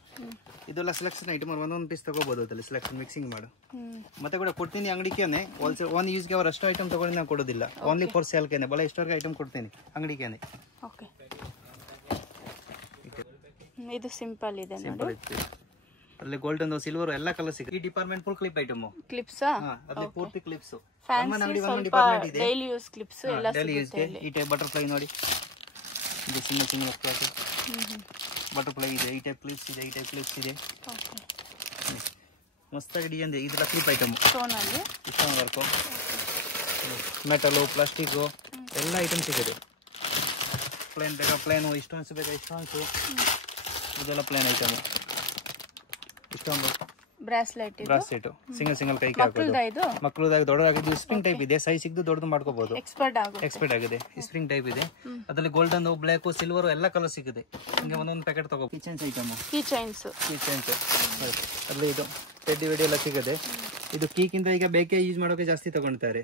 ಇದೆಲ್ಲ ಸೆಲೆಕ್ಷನ್ ಐಟಮ್ ಒಂದೊಂದು ಪೀಸ್ ತಗೋಬಹುದು ಅದರಲ್ಲಿ ಸೆಲೆಕ್ಷನ್ ಮಿಕ್ಸಿಂಗ್ ಮಾಡು ಮತ್ತೆ ಕೂಡ ಕೊಡ್ತೀನಿ ಅಂಗಡಿಗೇನೆ ಹೋಲ್ಸೇಲ್ ಒನ್ ಯೂಸ್ಗೆ ಅವ್ರು ಅಷ್ಟು ಐಟಮ್ ತಗೊಂಡು ನಾನು ಕೊಡೋದಿಲ್ಲ ಓನ್ಲಿ ಫಾರ್ ಸೇಲ್ಗೆನೆ ಬಲ ಎಷ್ಟವರೆಗೆ ಐಟಮ್ ಕೊಡ್ತೀನಿ ಅಂಗಡಿಗೇನೆ ಓಕೆ ಇದು ಸಿಂಪಲ್ ಇದೆ ನೋಡಿ ಅಲ್ಲಿ ಗೋಲ್ಡನ್ ಸಿಲ್ವರ್ ಎಲ್ಲ ಕಲರ್ ಸಿಗುತ್ತೆ ಈ department full clip item clips ಅಲ್ಲಿ ಪೂರ್ತಿ ಕ್ಲಿಪ್ಸ್ ಫ್ಯಾನ್ಸಿ ಡಿಪಾರ್ಟ್ಮೆಂಟ್ ಇದೆ ಡೈಲಿ ಯೂಸ್ ಕ್ಲಿಪ್ಸ್ ಎಲ್ಲ ಸಿಗುತ್ತೆ ಈ ಟೈಪ್ ಬಟರ್ಫ್ಲೈ ನೋಡಿ ಇದು ಸಿಂಗಲ್ ಬಟರ್ಫ್ಲೈ ಇದೆ ಈ ಟೈಪ್ ಕ್ಲಿಪ್ಸ್ ಇದೆ ಮಸ್ತಾಗಿ ಡಿಸೈನ್ ಇದೆ ಇದೆಲ್ಲ clip item stone work metal plastic ಎಲ್ಲ ಐಟಮ್ ಸಿಗುತ್ತೆ ಪ್ಲೇನ್ ಬೇಕಾ ಪ್ಲೇನು ಸ್ಟೋನ್ಸ್ ಬೇಕಾ ಸ್ಟೋನ್ಸು ಇದೆಲ್ಲ ಪ್ಲೇನ್ ಐಟಮ್ ಇಷ್ಟೊಂದು ಬ್ರಾಸ್ಲೆಟ್ ಸಿಂಗಲ್ ಕೈಗೆ ಹಾಕೋದು ಮಕ್ಕಳದಾಗ ದೊಡ್ಡದಾಗಿದೆ ಸ್ಪ್ರಿಂಗ್ ಟೈಪ್ ಇದೆ ಸೈಜ್ ಸಿಗ್ದು ದೊಡ್ಡದು ಮಾಡ್ಕೋಬಹುದು ಎಕ್ಸ್ಪರ್ಟ್ ಆಗಿದೆ ಸ್ಪ್ರಿಂಗ್ ಟೈಪ್ ಇದೆ ಅದರಲ್ಲಿ ಗೋಲ್ಡನ್ ಬ್ಲಾಕ್ ಸಿಲ್ವರ್ ಎಲ್ಲ ಕಲರ್ ಸಿಗುತ್ತೆ ಹಿಂಗೆ ಒಂದೊಂದು ಪ್ಯಾಕೆಟ್ ತಗೋ ಕಿಚನ್ಸ್ ಐಟಮ್ ಕೀಚೈನ್ಸ್ ಅಲ್ಲಿ ಇದು ಟೆಡ್ಡಿ ವೆಡಿ ಎಲ್ಲ ಸಿಗುತ್ತೆ ಇದು ಕೀಕಿಂತ ಈಗ ಬೇಕೆ ಯೂಸ್ ಮಾಡೋಕೆ ಜಾಸ್ತಿ ತಗೊಳ್ತಾರೆ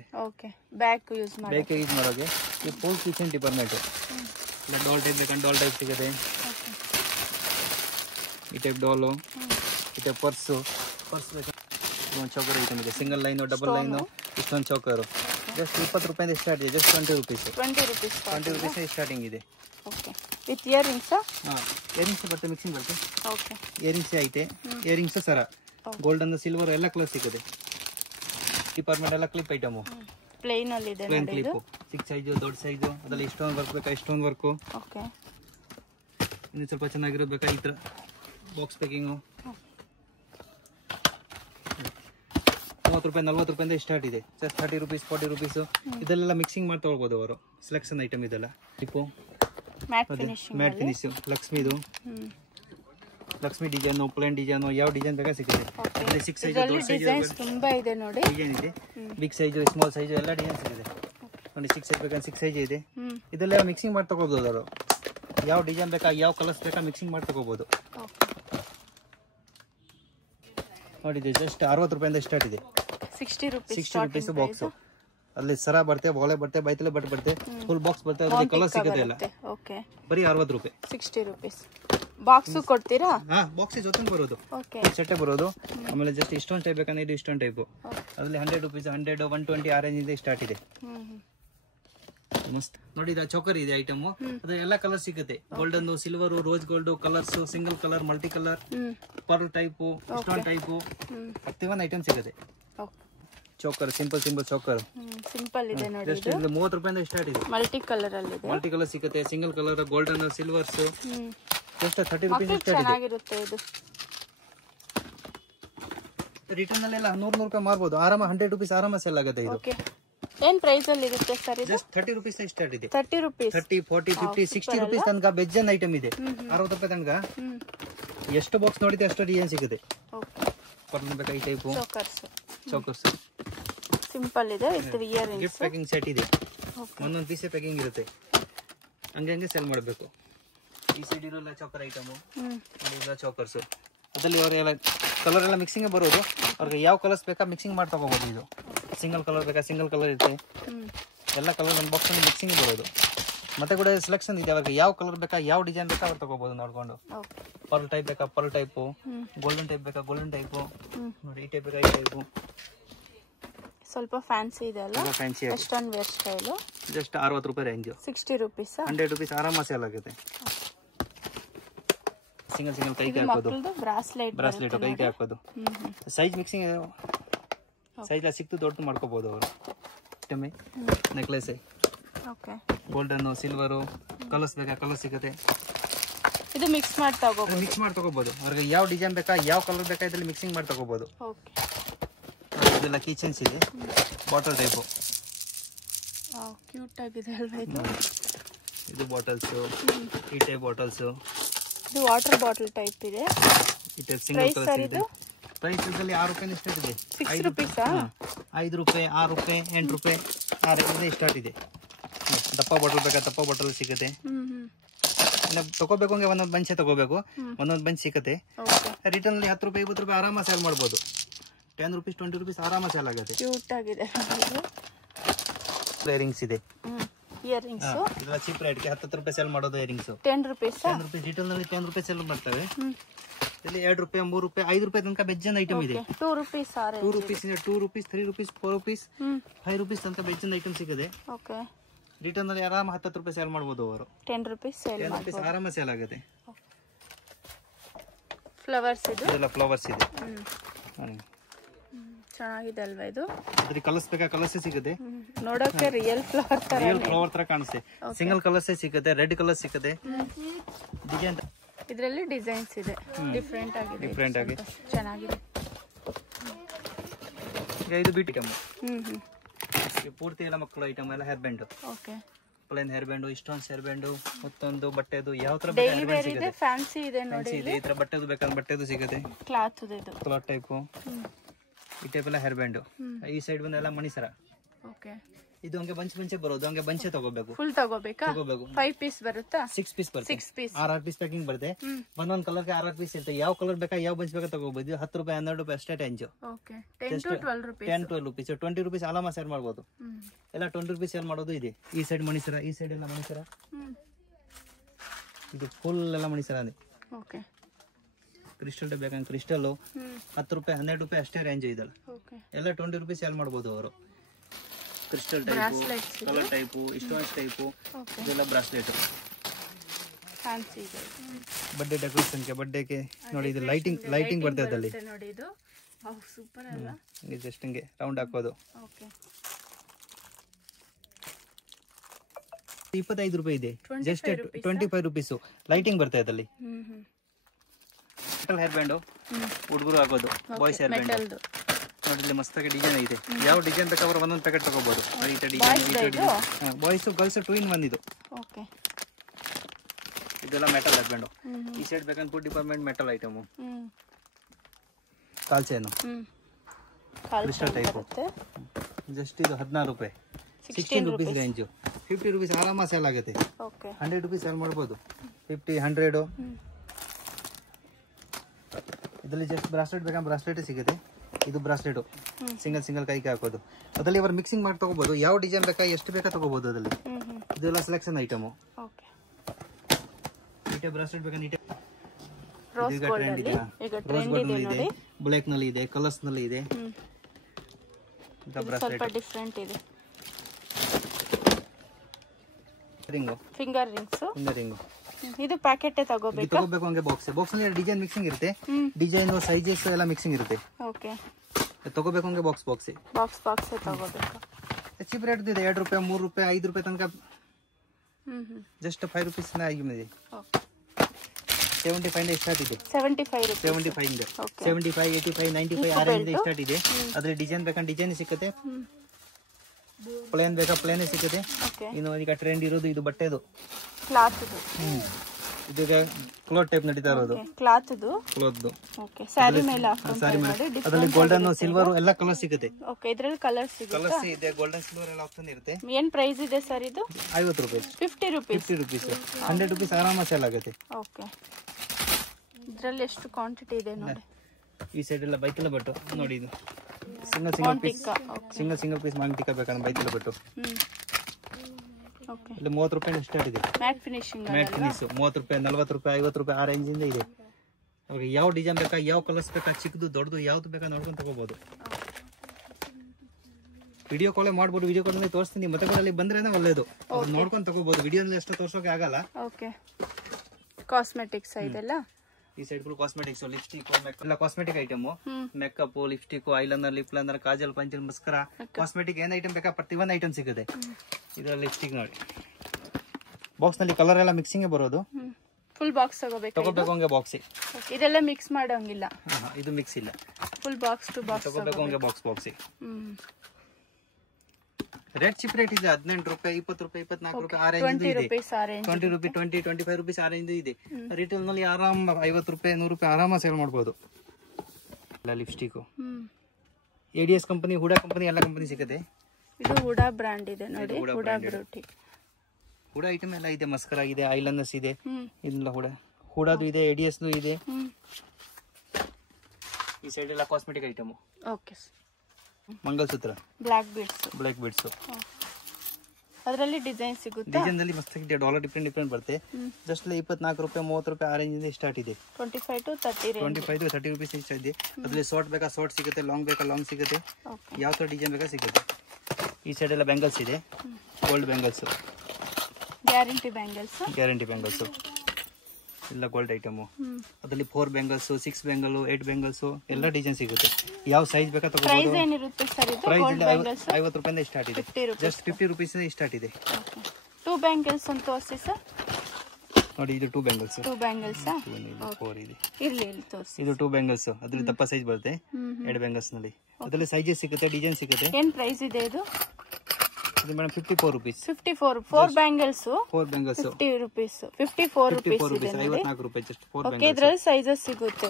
ಬೇಕೆ ಯೂಸ್ ಮಾಡೋಕೆ ಈ full kitchen department doll type ಬೇಕಂದ್ರೆ ಡಾಲ್ ಟೈಪ್ ಸಿಗುತ್ತೆ ಈ ಟೈಪ್ ಡಾಲು ಈ ಟೈಪ್ ಪರ್ಸು ಒಂದು ಚೌಕರ್ ಐಟಮ್ ಇದೆ ಸಿಂಗಲ್ ಲೈನು ಡಬಲ್ ಲೈನು ಇಷ್ಟೊಂದು ಚೌಕರು ಜಸ್ಟ್ 20 ರೂಪಾಯಿಂದ ಸ್ಟಾರ್ಟ್ ಇದೆ ಜಸ್ಟ್ 20 ರೂಪೀಸ್ ಸ್ಟಾರ್ಟಿಂಗ್ ಇದೆ ವಿತ್ ಇಯರಿಂಗ್ಸ್ ಇಯರಿಂಗ್ಸ್ ಬರ್ತದೆ ಮಿಕ್ಸಿಂಗ್ ಬರ್ತದೆ ಇಯರಿಂಗ್ಸ್ ಐತೆ ಇಯರಿಂಗ್ಸ್ ಸರ ಗೋಲ್ಡನ್ ಸಿಲ್ವರ್ ಎಲ್ಲ ಕಲರ್ ಸಿಗುತ್ತೆ ಡಿಪಾರ್ಟ್ಮೆಂಟ್ ಎಲ್ಲ ಕ್ಲಿಪ್ ಐಟಮು ಪ್ಲೇನ್ ಕ್ಲಿಪ್ ಚಿಕ್ಕ ಸೈಜು ದೊಡ್ಡ ಸೈಜು ಅದರಲ್ಲಿ ಇಷ್ಟೊಂದು ವರ್ಕ್ ಬೇಕಾ ಇಷ್ಟೊಂದು ವರ್ಕು ಇನ್ನು ಸ್ವಲ್ಪ ಚೆನ್ನಾಗಿರೋದು ಬೇಕಾ ಈ ಥರ ಬಾಕ್ಸ್ ಪ್ಯಾಕಿಂಗು 30 ರೂಪಾಯಿ 40 ರೂಪಾಯಿಂದ ಸ್ಟಾರ್ಟ್ ಇದೆ ಜಸ್ಟ್ 30 ರೂಪೀಸ್ 40 ರೂಪೀಸ್ ಇದೆಲ್ಲ ಮಿಕ್ಸಿಂಗ್ ಮಾಡಿ ತಗೊಳ್ಬೋದು ಅವರು ಸೆಲೆಕ್ಷನ್ ಐಟಮ್ ಇದೆಲ್ಲ Tipu matte finish Lakshmi design plain design ಯಾವ ಡಿಸೈನ್ ಬೇಕಾ ಸಿಗುತ್ತೆ ಅದರಲ್ಲಿ 6 ಸೈಜ್ ದೊಡ್ಡ ಸೈಜ್ ತುಂಬಾ ಇದೆ ನೋಡಿ ಡಿಸೈನ್ ಇದೆ ಬಿಗ್ ಸೈಜು ಸ್ಮಾಲ್ ಸೈಜು ಎಲ್ಲ ಡಿಸೈನ್ ಸಿಗುತ್ತೆ ನೋಡಿ 6 ಸೈಜ್ ಬೇಕಾದ್ರೆ 6 ಸೈಜ್ ಇದೆ ಇದೆಲ್ಲ ಮಿಕ್ಸಿಂಗ್ ಮಾಡಿ ತಗೋಬಹುದು ಅವರು ಯಾವ ಡಿಸೈನ್ ಬೇಕಾ ಯಾವ ಕಲರ್ಸ್ ಬೇಕಾ ಮಿಕ್ಸಿಂಗ್ ಮಾಡಿ ತಗೋಬಹುದು ನೋಡಿದೆ ಜಸ್ಟ್ 60 ರೂಪಾಯಿಂದ ಸ್ಟಾರ್ಟ್ ಇದೆ 60 ರೂಪೀಸ್ ಬಾಕ್ಸ್ ಅಲ್ಲಿ ಸರ ಬರ್ತೇ ಬಾಳೆ ಬರ್ತೇ ಬೈತಲೆ ಬಟ್ ಬರ್ತೇ ಫುಲ್ ಬಾಕ್ಸ್ ಬರ್ತೇ ಅದಕ್ಕೆ ಕಲರ್ ಸಿಗುತ್ತೆ ಎಲ್ಲ ಬರೀ 60 ರೂಪಾಯಿ 60 ರೂಪೀಸ್ ಬಾಕ್ಸ್ ಕೊಡ್ತೀರಾ ಬಾಕ್ಸ್ ಜೊತೆ ಬರೋದು ಸೆಟ್ಟೆ ಬರೋದು ಆಮೇಲೆ ಜಸ್ಟ್ ಇಷ್ಟೊಂದು ಟೈಪ್ ಬೇಕಂದ್ರೆ ಇದು ಇಷ್ಟೊಂದು ಟೈಪ್ ಅದರಲ್ಲಿ 100 ರೂಪೀಸ್ 100 120 ಆ ರೇಂಜ್ ಇಂದ ಸ್ಟಾರ್ಟ್ ಇದೆ ಮಸ್ತ್ ನೋಡಿ ಇದು ಚೌಕರ್ ಇದೆ ಐಟಮ್ ಅದ್ರ ಎಲ್ಲ ಕಲರ್ ಸಿಗುತ್ತೆ golden silver rose gold colours single colour multi colour pearl type stone type 31 item ಸಿಗುತ್ತೆ ಚೌಕರ್ ಸಿಂಪಲ್ ಚೌಕರ್ ಸಿಂಪಲ್ ಇದೆ ನೋಡಿ ಜಸ್ಟ್ 30 ರೂಪಾಯಿಂದ ಸ್ಟಾರ್ಟ್ ಇದೆ ಮಲ್ಟಿ ಕಲರ್ ಅಲ್ಲಿ ಇದೆ ಮಲ್ಟಿ ಕಲರ್ ಸಿಗುತ್ತೆ single colour golden silvers just 30 rupees start ಇದೆ ಚೆನ್ನಾಗಿರುತ್ತೆ ಇದು ರಿಟರ್ನ್ ಅಲ್ಲೆಲ್ಲ 100 ರೂಪಾಯಿ ಮಾರಬಹುದು ಆರಾಮ 100 ರೂಪೀಸ್ ಆರಾಮ ಸೆಲ್ ಆಗುತ್ತೆ ಇದು ಏನ್ ಪ್ರೈಸ್ ಅಲ್ಲಿ ಇರುತ್ತೆ ಸರ್ ಇದು ಜಸ್ಟ್ 30 ರೂಪೀಸ್ ಸ್ಟಾರ್ಟ್ ಇದೆ 30 ರೂಪೀಸ್ 30 40 50 60 ರೂಪೀಸ್ ತನಕ ಬೆಜ್ಜನ್ ಐಟಮ್ ಇದೆ 60 ರೂಪಾಯಿ ತನಕ ಎಷ್ಟು ಬಾಕ್ಸ್ ನೋಡಿದ್ರೆ ಅಷ್ಟು ಡಿಸೈನ್ ಸಿಗುತ್ತೆ ಪರ್ಲ್ ಬೇಕಾ ಈ ಟೈಪ್ ಚೌಕರ್ಸ್ ಸಿಂಪಲ್ ಇದೆ with earrings gift packing set ಇದೆ ಒಂದೊಂದು ಪೀಸ್ ಪ್ಯಾಕಿಂಗ್ ಇರುತ್ತೆ ಹಂಗೆ ಸೆಲ್ ಮಾಡಬೇಕು ಈ ಸೈಡ್ ಇರೋಲ್ಲ ಚೌಕರ್ ಐಟಮ್ ಇದೆಲ್ಲ ಚೌಕರ್ಸ್ ಅದರಲ್ಲಿ ಅವರೆಲ್ಲ ಕಲರ್ ಎಲ್ಲ ಮಿಕ್ಸಿಂಗ್ ಬರೋದು ಅವ್ರಿಗೆ ಯಾವ ಕಲರ್ಸ್ ಬೇಕಾ ಮಿಕ್ಸಿಂಗ್ ಮಾಡಿ ತಗೋಬಹುದು ಇದು ಸಿಂಗಲ್ ಕಲರ್ ಬೇಕಾ ಸಿಂಗಲ್ ಕಲರ್ ಇರುತ್ತೆ ಎಲ್ಲ ಕಲರ್ ಒಂದು ಬಾಕ್ಸ್ ಅಲ್ಲಿ ಮಿಕ್ಸಿಂಗ್ ಬರೋದು ಮತ್ತೆ ಕೂಡ ಸೆಲೆಕ್ಷನ್ ಇದೆ ಅವ್ರಿಗೆ ಯಾವ ಕಲರ್ ಬೇಕಾ ಯಾವ ಡಿಸೈನ್ ಬೇಕಾ ಅವ್ರು ತಗೋಬಹುದು ನೋಡ್ಕೊಂಡು ಪರ್ಲ್ ಟೈಪ್ ಬೇಕಾ ಪರ್ಲ್ ಟೈಪು ಗೋಲ್ಡನ್ ಟೈಪ್ ಬೇಕಾ ಗೋಲ್ಡನ್ ಟೈಪು ನೋಡಿ ಈ ಟೈಪ್ ಬೇಕಾ ಈ ಟೈಪು ಸ್ವಲ್ಪ ಫ್ಯಾನ್ಸಿ ಇದೆ ಅಲ್ಲ ವೆಸ್ಟರ್ನ್ ವೇರ್ ಸ್ಟೈಲ್ ಜಸ್ಟ್ 60 ರೂಪಾಯಿ ರೇಂಜ್. 60 rupees. 100 ರೂಪೀಸ್ ಆರಾಮ ಸೇಲ್ ಆಗುತ್ತೆ. ಸಿಂಗಲ್ ಸಿಂಗಲ್ ಕೈಗೆ ಹಾಕೋದು, ಬ್ರಾಸ್ಲೆಟ್ ಕೈಗೆ ಹಾಕೋದು. ಸೈಜ್ ಮಿಕ್ಸಿಂಗ್ ಸೈಜ್ ಸಿಕ್ತು ದೊಡ್ಡ ಮಾಡ್ಕೋಬಹುದು ಅವರು. Tummy necklace golden silver colours ಬೇಕಾ ಕಲರ್ ಸಿಗುತ್ತೆ. ಇದು ಮಿಕ್ಸ್ ಮಾಡಿ ತಗೋಬಹುದು. ಅವ್ರಿಗೆ ಯಾವ ಡಿಸೈನ್ ಬೇಕಾ ಯಾವ ಕಲರ್ ಬೇಕಾ ಇದ್ರಲ್ಲಿ ಮಿಕ್ಸಿಂಗ್ ಮಾಡಿ ತಗೋಬಹುದು. ಇದೆಲ್ಲ ಕಿಚನ್ಸ್ ಇದೆ, ಬಾಟಲ್ ಟೈಪ್. ಕ್ಯೂಟ್ ಆಗಿದೆ ಅಲ್ವಾ ಇದು? ಇದು ಬಾಟಲ್ಸ್, ಈ ಟೈಪ್ ಬಾಟಲ್ಸ್. ಇದು ವಾಟರ್ ಬಾಟಲ್ ಟೈಪ್ ಇದೆ. ಈ ಟೈಪ್ ಸಿಂಗಲ್ ಕಲರ್ ಇದೆ. ಪ್ರೈಸ್ ಇದರಲ್ಲಿ 6 ರೂಪಾಯಿ ಸ್ಟಾರ್ಟ್ ಇದೆ. 6 rupees. 5 ರೂಪಾಯಿ, 6 ರೂಪಾಯಿ, 8 ರೂಪಾಯಿ, 6 ರೂಪಾಯಿ ಸ್ಟಾರ್ಟ್ ಇದೆ. ದಪ್ಪ ಬಾಟಲ್ ಬೇಕಾ ದಪ್ಪ ಬಾಟಲ್ ಸಿಗುತ್ತೆ. ತಗೋಬೇಕು ಅಂದ್ರೆ ಒಂದೊಂದು ಬಂಚೆ ತಗೋಬೇಕು, ಒಂದೊಂದು ಬಂಚ್ ಸಿಗುತ್ತೆ. ರಿಟರ್ನ್ ಅಲ್ಲಿ 10 ರೂಪಾಯಿ 20 ರೂಪಾಯಿ ಆರಾಮ ಸೇಲ್ ಮಾಡ್ಬೋದು. 10 ರೂಪೀಸ್ 20 ರೂಪೀಸ್ ಆರಾಮ ಸೇಲ್ ಆಗುತ್ತೆ. ಕ್ಯೂಟ್ ಆಗಿದೆ. ಇಯರಿಂಗ್ಸ್ ಇದೆ. ಇಯರಿಂಗ್ಸ್ ಇದೆಲ್ಲ ಚೀಪ್ ರೇಟ್ಗೆ 10 ರೂಪಾಯಿ ಸೇಲ್ ಮಾಡೋದು. Earrings 10 rupees. 10 ರೂಪಾಯಿ ರಿಟರ್ನ್ ಅಲ್ಲಿ 10 ರೂಪಾಯಿ ಸೇಲ್ ಮಾಡ್ತವೆ. ಇಲ್ಲಿ 2 ರೂಪಾಯಿ 3 ರೂಪಾಯಿ 5 ರೂಪಾಯಿ ತನಕ ಬೆಜ್ಜನ್ ಐಟಮ್ ಇದೆ. 2 rupees 2 ರೂಪೀಸ್ ಇದೆ, 2 ರೂಪೀಸ್ 3 ರೂಪೀಸ್ 4 ರೂಪೀಸ್ 5 ರೂಪೀಸ್ ತನಕ ಬೆಜ್ಜನ್ ಐಟಮ್ ಸಿಗುತ್ತೆ. ರಿಟರ್ನ್ ಅಲ್ಲಿ ಆರಾಮ 10 ರೂಪಾಯಿ ಸೇಲ್ ಮಾಡಬಹುದು ಅವರು. 10 rupees ಸೇಲ್ 10 ರೂಪೀಸ್ ಆರಾಮ ಸೇಲ್ ಆಗುತ್ತೆ. ಫ್ಲವರ್ಸ್ ಇದು, ಇದೆಲ್ಲ ಫ್ಲವರ್ಸ್ ಇದೆ. ಚೆನ್ನಾಗಿದೆ ಅಲ್ವಾ ಇದು? ಅದ್ರ ಕಲರ್ಸ್ ಬೇಕಾ ಕಲರ್ಸ್ ಸಿಗುತ್ತೆ. ನೋಡೋಕೆ ರಿಯಲ್ ಫ್ಲವರ್ ತರ ಕಾಣಿಸುತ್ತೆ. ಸಿಂಗಲ್ ಕಲರ್ಸ್ ಸಿಗುತ್ತೆ, ರೆಡ್ ಕಲರ್ ಸಿಗುತ್ತೆ. ಡಿಸೈನ್ ಇದರಲ್ಲಿ ಡಿಸೈನ್ಸ್ ಇದೆ, ಡಿಫರೆಂಟ್ ಆಗಿ ಚೆನ್ನಾಗಿದೆ. ಇದು ಬೀಟ್ ಐಟಮ್. ಪೂರ್ತಿ ಎಲ್ಲ ಮಕ್ಕಳು ಐಟಮ್ ಎಲ್ಲ hair band. Plain hair band, stones hair band, ಮತ್ತೊಂದು ಬಟ್ಟೆದು ಯಾವ ತರ ಇದೆ, ಫ್ಯಾನ್ಸಿ ಇದೆ ನೋಡಿ. ಈ ತರ ಬಟ್ಟೆದು ಬೇಕಾದ್ರೆ ಬಟ್ಟೆದು ಸಿಗುತ್ತೆ. ಕ್ಲಾತ್ ಟೈಪ್ ಈ ಟೈಪ್ ಎಲ್ಲ ಹೇರ್ ಬ್ಯಾಂಡ್. ಈ ಸೈಡ್ ಬಂದೆಲ್ಲ ಮಣಿಸರ. ಇದು ಹಂಗೆ ಬಂಚೆ ಬರೋದು, ಹಂಗೆ ಬಂಚೆ ತಗೋಬೇಕು. ಫುಲ್ ತಗೋಬೇಕಾ? 5 ಪೀಸ್ ಬರುತ್ತಾ? 6 ಪೀಸ್ ಬರುತ್ತೆ. 6 ಪೀಸ್ ಪ್ಯಾಕಿಂಗ್ ಬರುತ್ತೆ. ಒಂದೊಂದು ಕಲರ್ಗೆ 6 ಪೀಸ್ ಇರುತ್ತೆ. ಯಾವ ಕಲರ್ ಬೇಕಾ ಯಾವ ಬಂಚ್ ಬೇಕಾ ತಗೋಬಹುದು. 10 ರೂಪಾಯಿ 12 ರೂಪಾಯಿ ಅಷ್ಟೇ ರೇಂಜ್. 10 to 12 ರೂಪೀಸ್ 20 ರೂಪೀಸ್ ಆರಾಮ ಸೇಲ್ ಮಾಡಬಹುದು. ಎಲ್ಲ 20 ರೂಪೀಸ್ ಸೇಲ್ ಮಾಡೋದು ಇದೆ. ಈ ಸೈಡ್ ಮಣಿಸರ, ಈ ಸೈಡ್ ಎಲ್ಲ ಮಣಿಸರ. ಇದು ಫುಲ್ ಎಲ್ಲ ಮಣಿಸರ ಇದೆ. ಕ್ರಿಸ್ಟಲ್ ಬೇಕಂದ್ರೆ ಕ್ರಿಸ್ಟಲ್ 10 ರೂಪಾಯಿ 12 ರೂಪಾಯಿ ಅಷ್ಟೇ ರೇಂಜ್ ಇದೆ. ಎಲ್ಲ 20 ರೂಪೀಸ್ ಸೇಲ್ ಮಾಡಬಹುದು ಅವರು. Crystal type, colour type, stones type, ಇದೆಲ್ಲ ಬ್ರಾಸ್ಲೆಟ್. ಬರ್ಡೇ ಡೆಕೋರೇಷನ್ ಗೆ, ಬರ್ಡೇಗೆ ನೋಡಿ. ಇದು ಲೈಟಿಂಗ್ ಬರ್ತದೆ ಅಲ್ಲಿ ನೋಡಿ. ಇದು ಸೂಪರ್ ಅಲ್ಲ? ಇದು ಜಸ್ಟ್ ಹಿಂಗೆ ರೌಂಡ್ ಹಾಕೋದು. 25 ರೂಪಾಯಿ ಇದೆ. ಜಸ್ಟ್ 25 ರೂಪೀಸ್ ಲೈಟಿಂಗ್ ಬರ್ತದೆ ಅದಲ್ಲಿ. ಹೇರ್ ಬ್ಯಾಂಡ್ ಹುಡುಗರು ಹಾಕೋದು, ಬಾಯ್ಸ್ ಹೇರ್ ಬ್ಯಾಂಡ್ ನೋಡಿ. ಇಲ್ಲಿ ಮಸ್ತಾಗಿ ಡಿಸೈನ್ ಇದೆ. ಯಾವ ಡಿಸೈನ್ ಬೇಕಾದ್ರೆ ಒಂದೊಂದು ಪ್ಯಾಕೆಟ್ ತಗೋಬಹುದು. ಬಾಯ್ಸ್ ಗರ್ಲ್ಸ್ 2 in 1 ಇದು. ಇದೆಲ್ಲ ಮೆಟಲ್ ಹೇರ್ ಬ್ಯಾಂಡ್. ಈ ಸೈಡ್ ಬೇಕಂದ್ರೆ ಫುಡ್ ಡಿಪಾರ್ಟ್ಮೆಂಟ್ ಮೆಟಲ್ ಐಟಮ್. ಕಾಲ್ಚೇನು ಕ್ರಿಸ್ಟಲ್ ಟೈಪ್. ಜಸ್ಟ್ ಇದು 16 ರೂಪಾಯಿ, 16 ರೂಪೀಸ್ ರೇಂಜ್. 50 ರೂಪೀಸ್ ಆರಾಮ ಸೇಲ್ ಆಗುತ್ತೆ. 100 ರೂಪೀಸ್ ಸೇಲ್ ಮಾಡ್ಬೋದು. 50 100. ಇದರಲ್ಲಿ ಜಸ್ಟ್ ಬ್ರಾಸ್ಲೆಟ್ ಬೇಕಂದ್ರೆ ಬ್ರಾಸ್ಲೆಟ್ ಸಿಗುತ್ತೆ. ಇದು ಬ್ರಾಸ್ಲೆಟ್ ಸಿಂಗಲ್ ಕೈಗೆ ಹಾಕೋದು. ಅದರಲ್ಲಿ ಅವರು ಮಿಕ್ಸಿಂಗ್ ಮಾಡಿ ತಗೋಬಹುದು. ಯಾವ ಡಿಸೈನ್ ಬೇಕಾ ಎಷ್ಟು ಬೇಕಾ ತಗೋಬಹುದು ಅದರಲ್ಲಿ. ಇದೆಲ್ಲ ಸೆಲೆಕ್ಷನ್ ಐಟಮ್. ನೀಟೇ ಬ್ರಾಸ್ಲೆಟ್ ಬೇಕಾ ನೀಟೇ. ಈಗ ಟ್ರೆಂಡ್ ಇದೆ. ರೋಸ್ ಗೋಲ್ಡ್ ನಲ್ಲಿ ಇದೆ, ಬ್ಲಾಕ್ ನಲ್ಲಿ ಇದೆ, ಕಲರ್ಸ್ ನಲ್ಲಿ ಇದೆ. ಸ್ವಲ್ಪ ಡಿಫರೆಂಟ್ ಇದೆ. Finger ring. ಇದು ಪ್ಯಾಕೆಟ್ ತಗೋಬೇಕು ಹಂಗೆ ಬಾಕ್ಸ್ ನಲ್ಲಿ ಡಿಸೈನ್ ಮಿಕ್ಸಿಂಗ್ ಇರುತ್ತೆ. ಡಿಸೈನ್ ಸೈಜಸ್ ಎಲ್ಲ ಮಿಕ್ಸಿಂಗ್ ಇರುತ್ತೆ. ತಗೋಬೇಕು ಹಂಗೆ ಬಾಕ್ಸ್ ತಗೋಬೇಕು. ಚೀಪ್ ರೇಟ್ ಇದೆ. 2 ರೂಪಾಯಿ 3 ರೂಪಾಯಿ 5 ರೂಪಾಯಿ ತನಕ. ಜಸ್ಟ್ 5 ರೂಪೀಸ್ ಆಗಿದೆ. 75 ಸ್ಟಾರ್ಟ್ ಇದೆ. 75 ಇದೆ. 75 85 95 ಆ ರೇಂಜ್ ಸ್ಟಾರ್ಟ್ ಇದೆ. ಅದ್ರ ಡಿಸೈನ್ ಬೇಕಂದ್ರೆ ಡಿಸೈನ್ ಸಿಗುತ್ತೆ. ಪ್ಲೇನ್ ಬೇಕಾ ಪ್ಲೇನ್ ಸಿಗುತ್ತೆ. ಇನ್ನು ಈಗ ಟ್ರೆಂಡ್ ಇರೋದು ಇದು ಬಟ್ಟೆದು ಕ್ಲಾತ್. ಇದೀಗ ಕ್ಲಾತ್ ಟೈಪ್ ನಡೀತಾ ಇರೋದು. ಕ್ಲಾತ್ ಸ್ಯಾರಿ ಮೇಲೆ ಅದರಲ್ಲಿ ಗೋಲ್ಡನ್ ಸಿಲ್ವರ್ ಎಲ್ಲ ಕಲರ್ ಸಿಗುತ್ತೆ. ಇದರಲ್ಲಿ ಕಲರ್ಸ್ ಇದೆ. ಗೋಲ್ಡನ್ ಸಿಲ್ವರ್ ಎಲ್ಲ ಆಪ್ಷನ್ ಇರುತ್ತೆ. ಏನ್ ಪ್ರೈಸ್ ಇದೆ ಸರ್ ಇದು? 50 ರೂಪಾಯಿ. 50 ರೂಪೀಸ್ 100 ರೂಪೀಸ್ ಆರಾಮ ಸೇಲ್ ಆಗುತ್ತೆ. ಇದರಲ್ಲಿ ಎಷ್ಟು ಕ್ವಾಂಟಿಟಿ ಇದೆ ನೋಡಿ. ಈ ಸೈಡ್ ಎಲ್ಲ ಬೈಕೆಲ್ಲ ಬಟ್ಟು ನೋಡಿ. ಇದು ಸಿಂಗಲ್ ಪೀಸ್ ಮಾಂಟಿಕ ಬೇಕಂದ್ರೆ ಬೈಕೆಲ್ಲ ಬಟ್ಟು ಇಲ್ಲಿ 30 ರೂಪಾಯಿ ಸ್ಟಾರ್ಟ್ ಇದೆ. ಮ್ಯಾಟ್ ಫಿನಿಶ್ 30 ರೂಪಾಯಿ 40 ರೂಪಾಯಿ 50 ರೂಪಾಯಿ ಆ ರೇಂಜ್ ಇಂದ ಇದೆ. ಅವ್ರಿಗೆ ಯಾವ ಡಿಸೈನ್ ಬೇಕಾ ಯಾವ ಕಲರ್ಸ್ ಬೇಕಾ ಚಿಕ್ಕದು ದೊಡ್ಡದು ಯಾವ್ದು ಬೇಕಾ ನೋಡ್ಕೊಂಡು ತಗೋಬಹುದು. ವಿಡಿಯೋ ಕಾಲ್ ಮಾಡ್ಬೋದು, ವಿಡಿಯೋ ಕಾಲ್ ತೋರಿಸ್ತೀನಿ, ಮತ್ತೆ ಕೂಡ ಅಲ್ಲಿ ಬಂದ್ರೆ ಒಳ್ಳೇದು, ನೋಡ್ಕೊಂಡು ತಗೋಬಹುದು. ವಿಡಿಯೋನಲ್ಲಿ ಅಷ್ಟು ತೋರ್ಸೋಕೆ ಆಗಲ್ಲ. ಓಕೆ, ಕಾಸ್ಮೆಟಿಕ್ಸ್ ಇದೆಲ್ಲ ಈ ಸೈಡ್ ಫುಲ್ ಕಾಸ್ಮೆಟಿಕ್ಸ್, ಲಿಪ್ಸ್ಟಿಕ್, ಎಲ್ಲ cosmetic item, makeup, lipstick, eyeliner, lip liner, kajal, pencil, mascara, cosmetic ಏನ್ ಐಟಮ್ ಬೇಕಾ ಪ್ರತಿಯೊಂದು ಐಟಮ್ ಸಿಗುತ್ತೆ. ಇದರಲ್ಲಿ ಲಿಪ್ಸ್ಟಿಕ್ ನೋಡಿ, ಬಾಕ್ಸ್ ನಲ್ಲಿ ಕಲರ್ ಎಲ್ಲ ಮಿಕ್ಸಿಂಗ್ ಬರೋದು. ಫುಲ್ ಬಾಕ್ಸ್ ತಗೋಬೇಕು ಹಂಗೆ ಬಾಕ್ಸ್. ಇದೆಲ್ಲ ಮಿಕ್ಸ್ ಮಾಡೋಂಗಿಲ್ಲ, ಇದು ಮಿಕ್ಸ್ ಇಲ್ಲ, ಫುಲ್ ಬಾಕ್ಸ್ ಟು ಬಾಕ್ಸ್ ತಗೋಬೇಕು ಹಂಗೆ ಬಾಕ್ಸ್. ರೇಟ್ ಚೀಪ್ ರೇಟ್ ಇದೆ, 18 ರೂಪಾಯಿ, 20 ರೂಪಾಯಿ, 24 ರೂಪಾಯಿ, ಆರೆಂಜ್ ಇದೆ, 20 ರೂಪಾಯಿ, 25 ರೂಪೀಸ್ ಆರೆಂಜ್ ಇದೆ. ರಿಟೇಲ್ ನಲ್ಲಿ ಆರಾಮ್ 50 ರೂಪಾಯಿ, 100 ರೂಪಾಯಿ ಆರಾಮ ಸೇಲ್ ಮಾಡ್ಬೋದು. Lipstick ADS company, HUDA company, ಎಲ್ಲ ಕಂಪನಿ ಸಿಗುತ್ತೆ. ಇದು ಹುಡಾ ಬ್ರಾಂಡ್ ಇದೆ ನೋಡಿ, ಹುಡಾ ಬ್ಯೂಟಿ. ಹುಡಾ ಐಟಮ್ ಎಲ್ಲ ಇದೆ, ಮಸ್ಕರ ಇದೆ, ಐಲೈನರ್ಸ್ ಇದೆ, ಇದೆಲ್ಲ ಹುಡಾದು ಇದೆ, ADS ಇದೆ. ಈ ಸೈಡ್ ಎಲ್ಲ cosmetic item. Okay, mangalsutra, black beads, ಅದರಲ್ಲಿ ಡಿಸೈನ್ ಸಿಗುತ್ತೆ. ಡಿಸೈನ್ ಅಲ್ಲಿ ಮಸ್ತ್ ಇದೆ, ಡಾಲರ್ ಡಿಫ್ರೆಂಟ್ ಬರುತ್ತೆ. ಜಸ್ಟ್ 24 ರೂಪಾಯಿ, 30 ರೂಪಾಯಿ ಆರೆಂಜ್ ಇಂದ ಸ್ಟಾರ್ಟ್ ಇದೆ. 25 to 30 ರೂಪೀಸ್ ಇಷ್ಟ ಇದೆ. ಅದ್ರಲ್ಲಿ ಶಾರ್ಟ್ ಬೇಕಾ ಶಾರ್ಟ್ ಸಿಗುತ್ತೆ, ಲಾಂಗ್ ಬೇಕಾ ಲಾಂಗ್ ಸಿಗುತ್ತೆ, ಯಾವ ತರ ಡಿಸೈನ್ ಬೇಕಾ ಸಿಗುತ್ತೆ. ಈ ಸೈಡ್ ಎಲ್ಲ ಬ್ಯಾಂಗಲ್ಸ್ ಇದೆ, ಗೋಲ್ಡ್ ಬ್ಯಾಂಗಲ್ಸ್, ಗ್ಯಾರಂಟಿ ಬ್ಯಾಂಗಲ್ಸ್, ಎಲ್ಲ ಗೋಲ್ಡ್ ಐಟಮ್. ಅದರಲ್ಲಿ 4 ಬ್ಯಾಂಗಲ್ಸ್, 6 ಬ್ಯಾಂಗಲ್, 8 ಬ್ಯಾಂಗಲ್ಸ್, ಎಲ್ಲ ಡಿಸೈನ್ ಸಿಗುತ್ತೆ. ಯಾವ ಸೈಜ್ ಬೇಕಾ ತಗೋಬಹುದು. ಪ್ರೈಸ್ ಏನಿರುತ್ತೆ ಸರ್ ಇದು? ಪ್ರೈಸ್ 50 ರೂಪಾಯಿಂದ ಸ್ಟಾರ್ಟ್ ಇದೆ, ಜಸ್ಟ್ 50 ರೂಪೀಸ್ ಸ್ಟಾರ್ಟ್ ಇದೆ. 2 ಬ್ಯಾಂಗಲ್ಸ್ ಅಂತ ತೋರಿಸಿ ಸರ್. ನೋಡಿ ಇದು 2 ಬ್ಯಾಂಗಲ್ಸ್, 4 ಇದೆ, ಇರ್ಲಿ ತೋರಿಸಿ. ಇದು 2 ಬ್ಯಾಂಗಲ್ಸ್, ಅದ್ರಲ್ಲಿ ದಪ್ಪ ಸೈಜ್ ಬರುತ್ತೆ. 2 ಬ್ಯಾಂಗಲ್ಸ್ ನಲ್ಲಿ ಅದರಲ್ಲಿ ಸೈಜಸ್ ಸಿಗುತ್ತೆ, ಡಿಸೈನ್ ಸಿಗುತ್ತೆ. ಏನ್ ಪ್ರೈಸ್ ಇದೆ ಇದು? ಇದು madam 54 rupees. 4 bangles 50 rupees, 54 rupees, 54 ರೂಪಾಯಿ ಜಸ್ಟ್ 4 ಬ್ಯಾಂಗಲ್ಸ್. ಇದ್ರಲ್ಲಿ ಸೈಜಸ್ ಸಿಗುತ್ತೆ,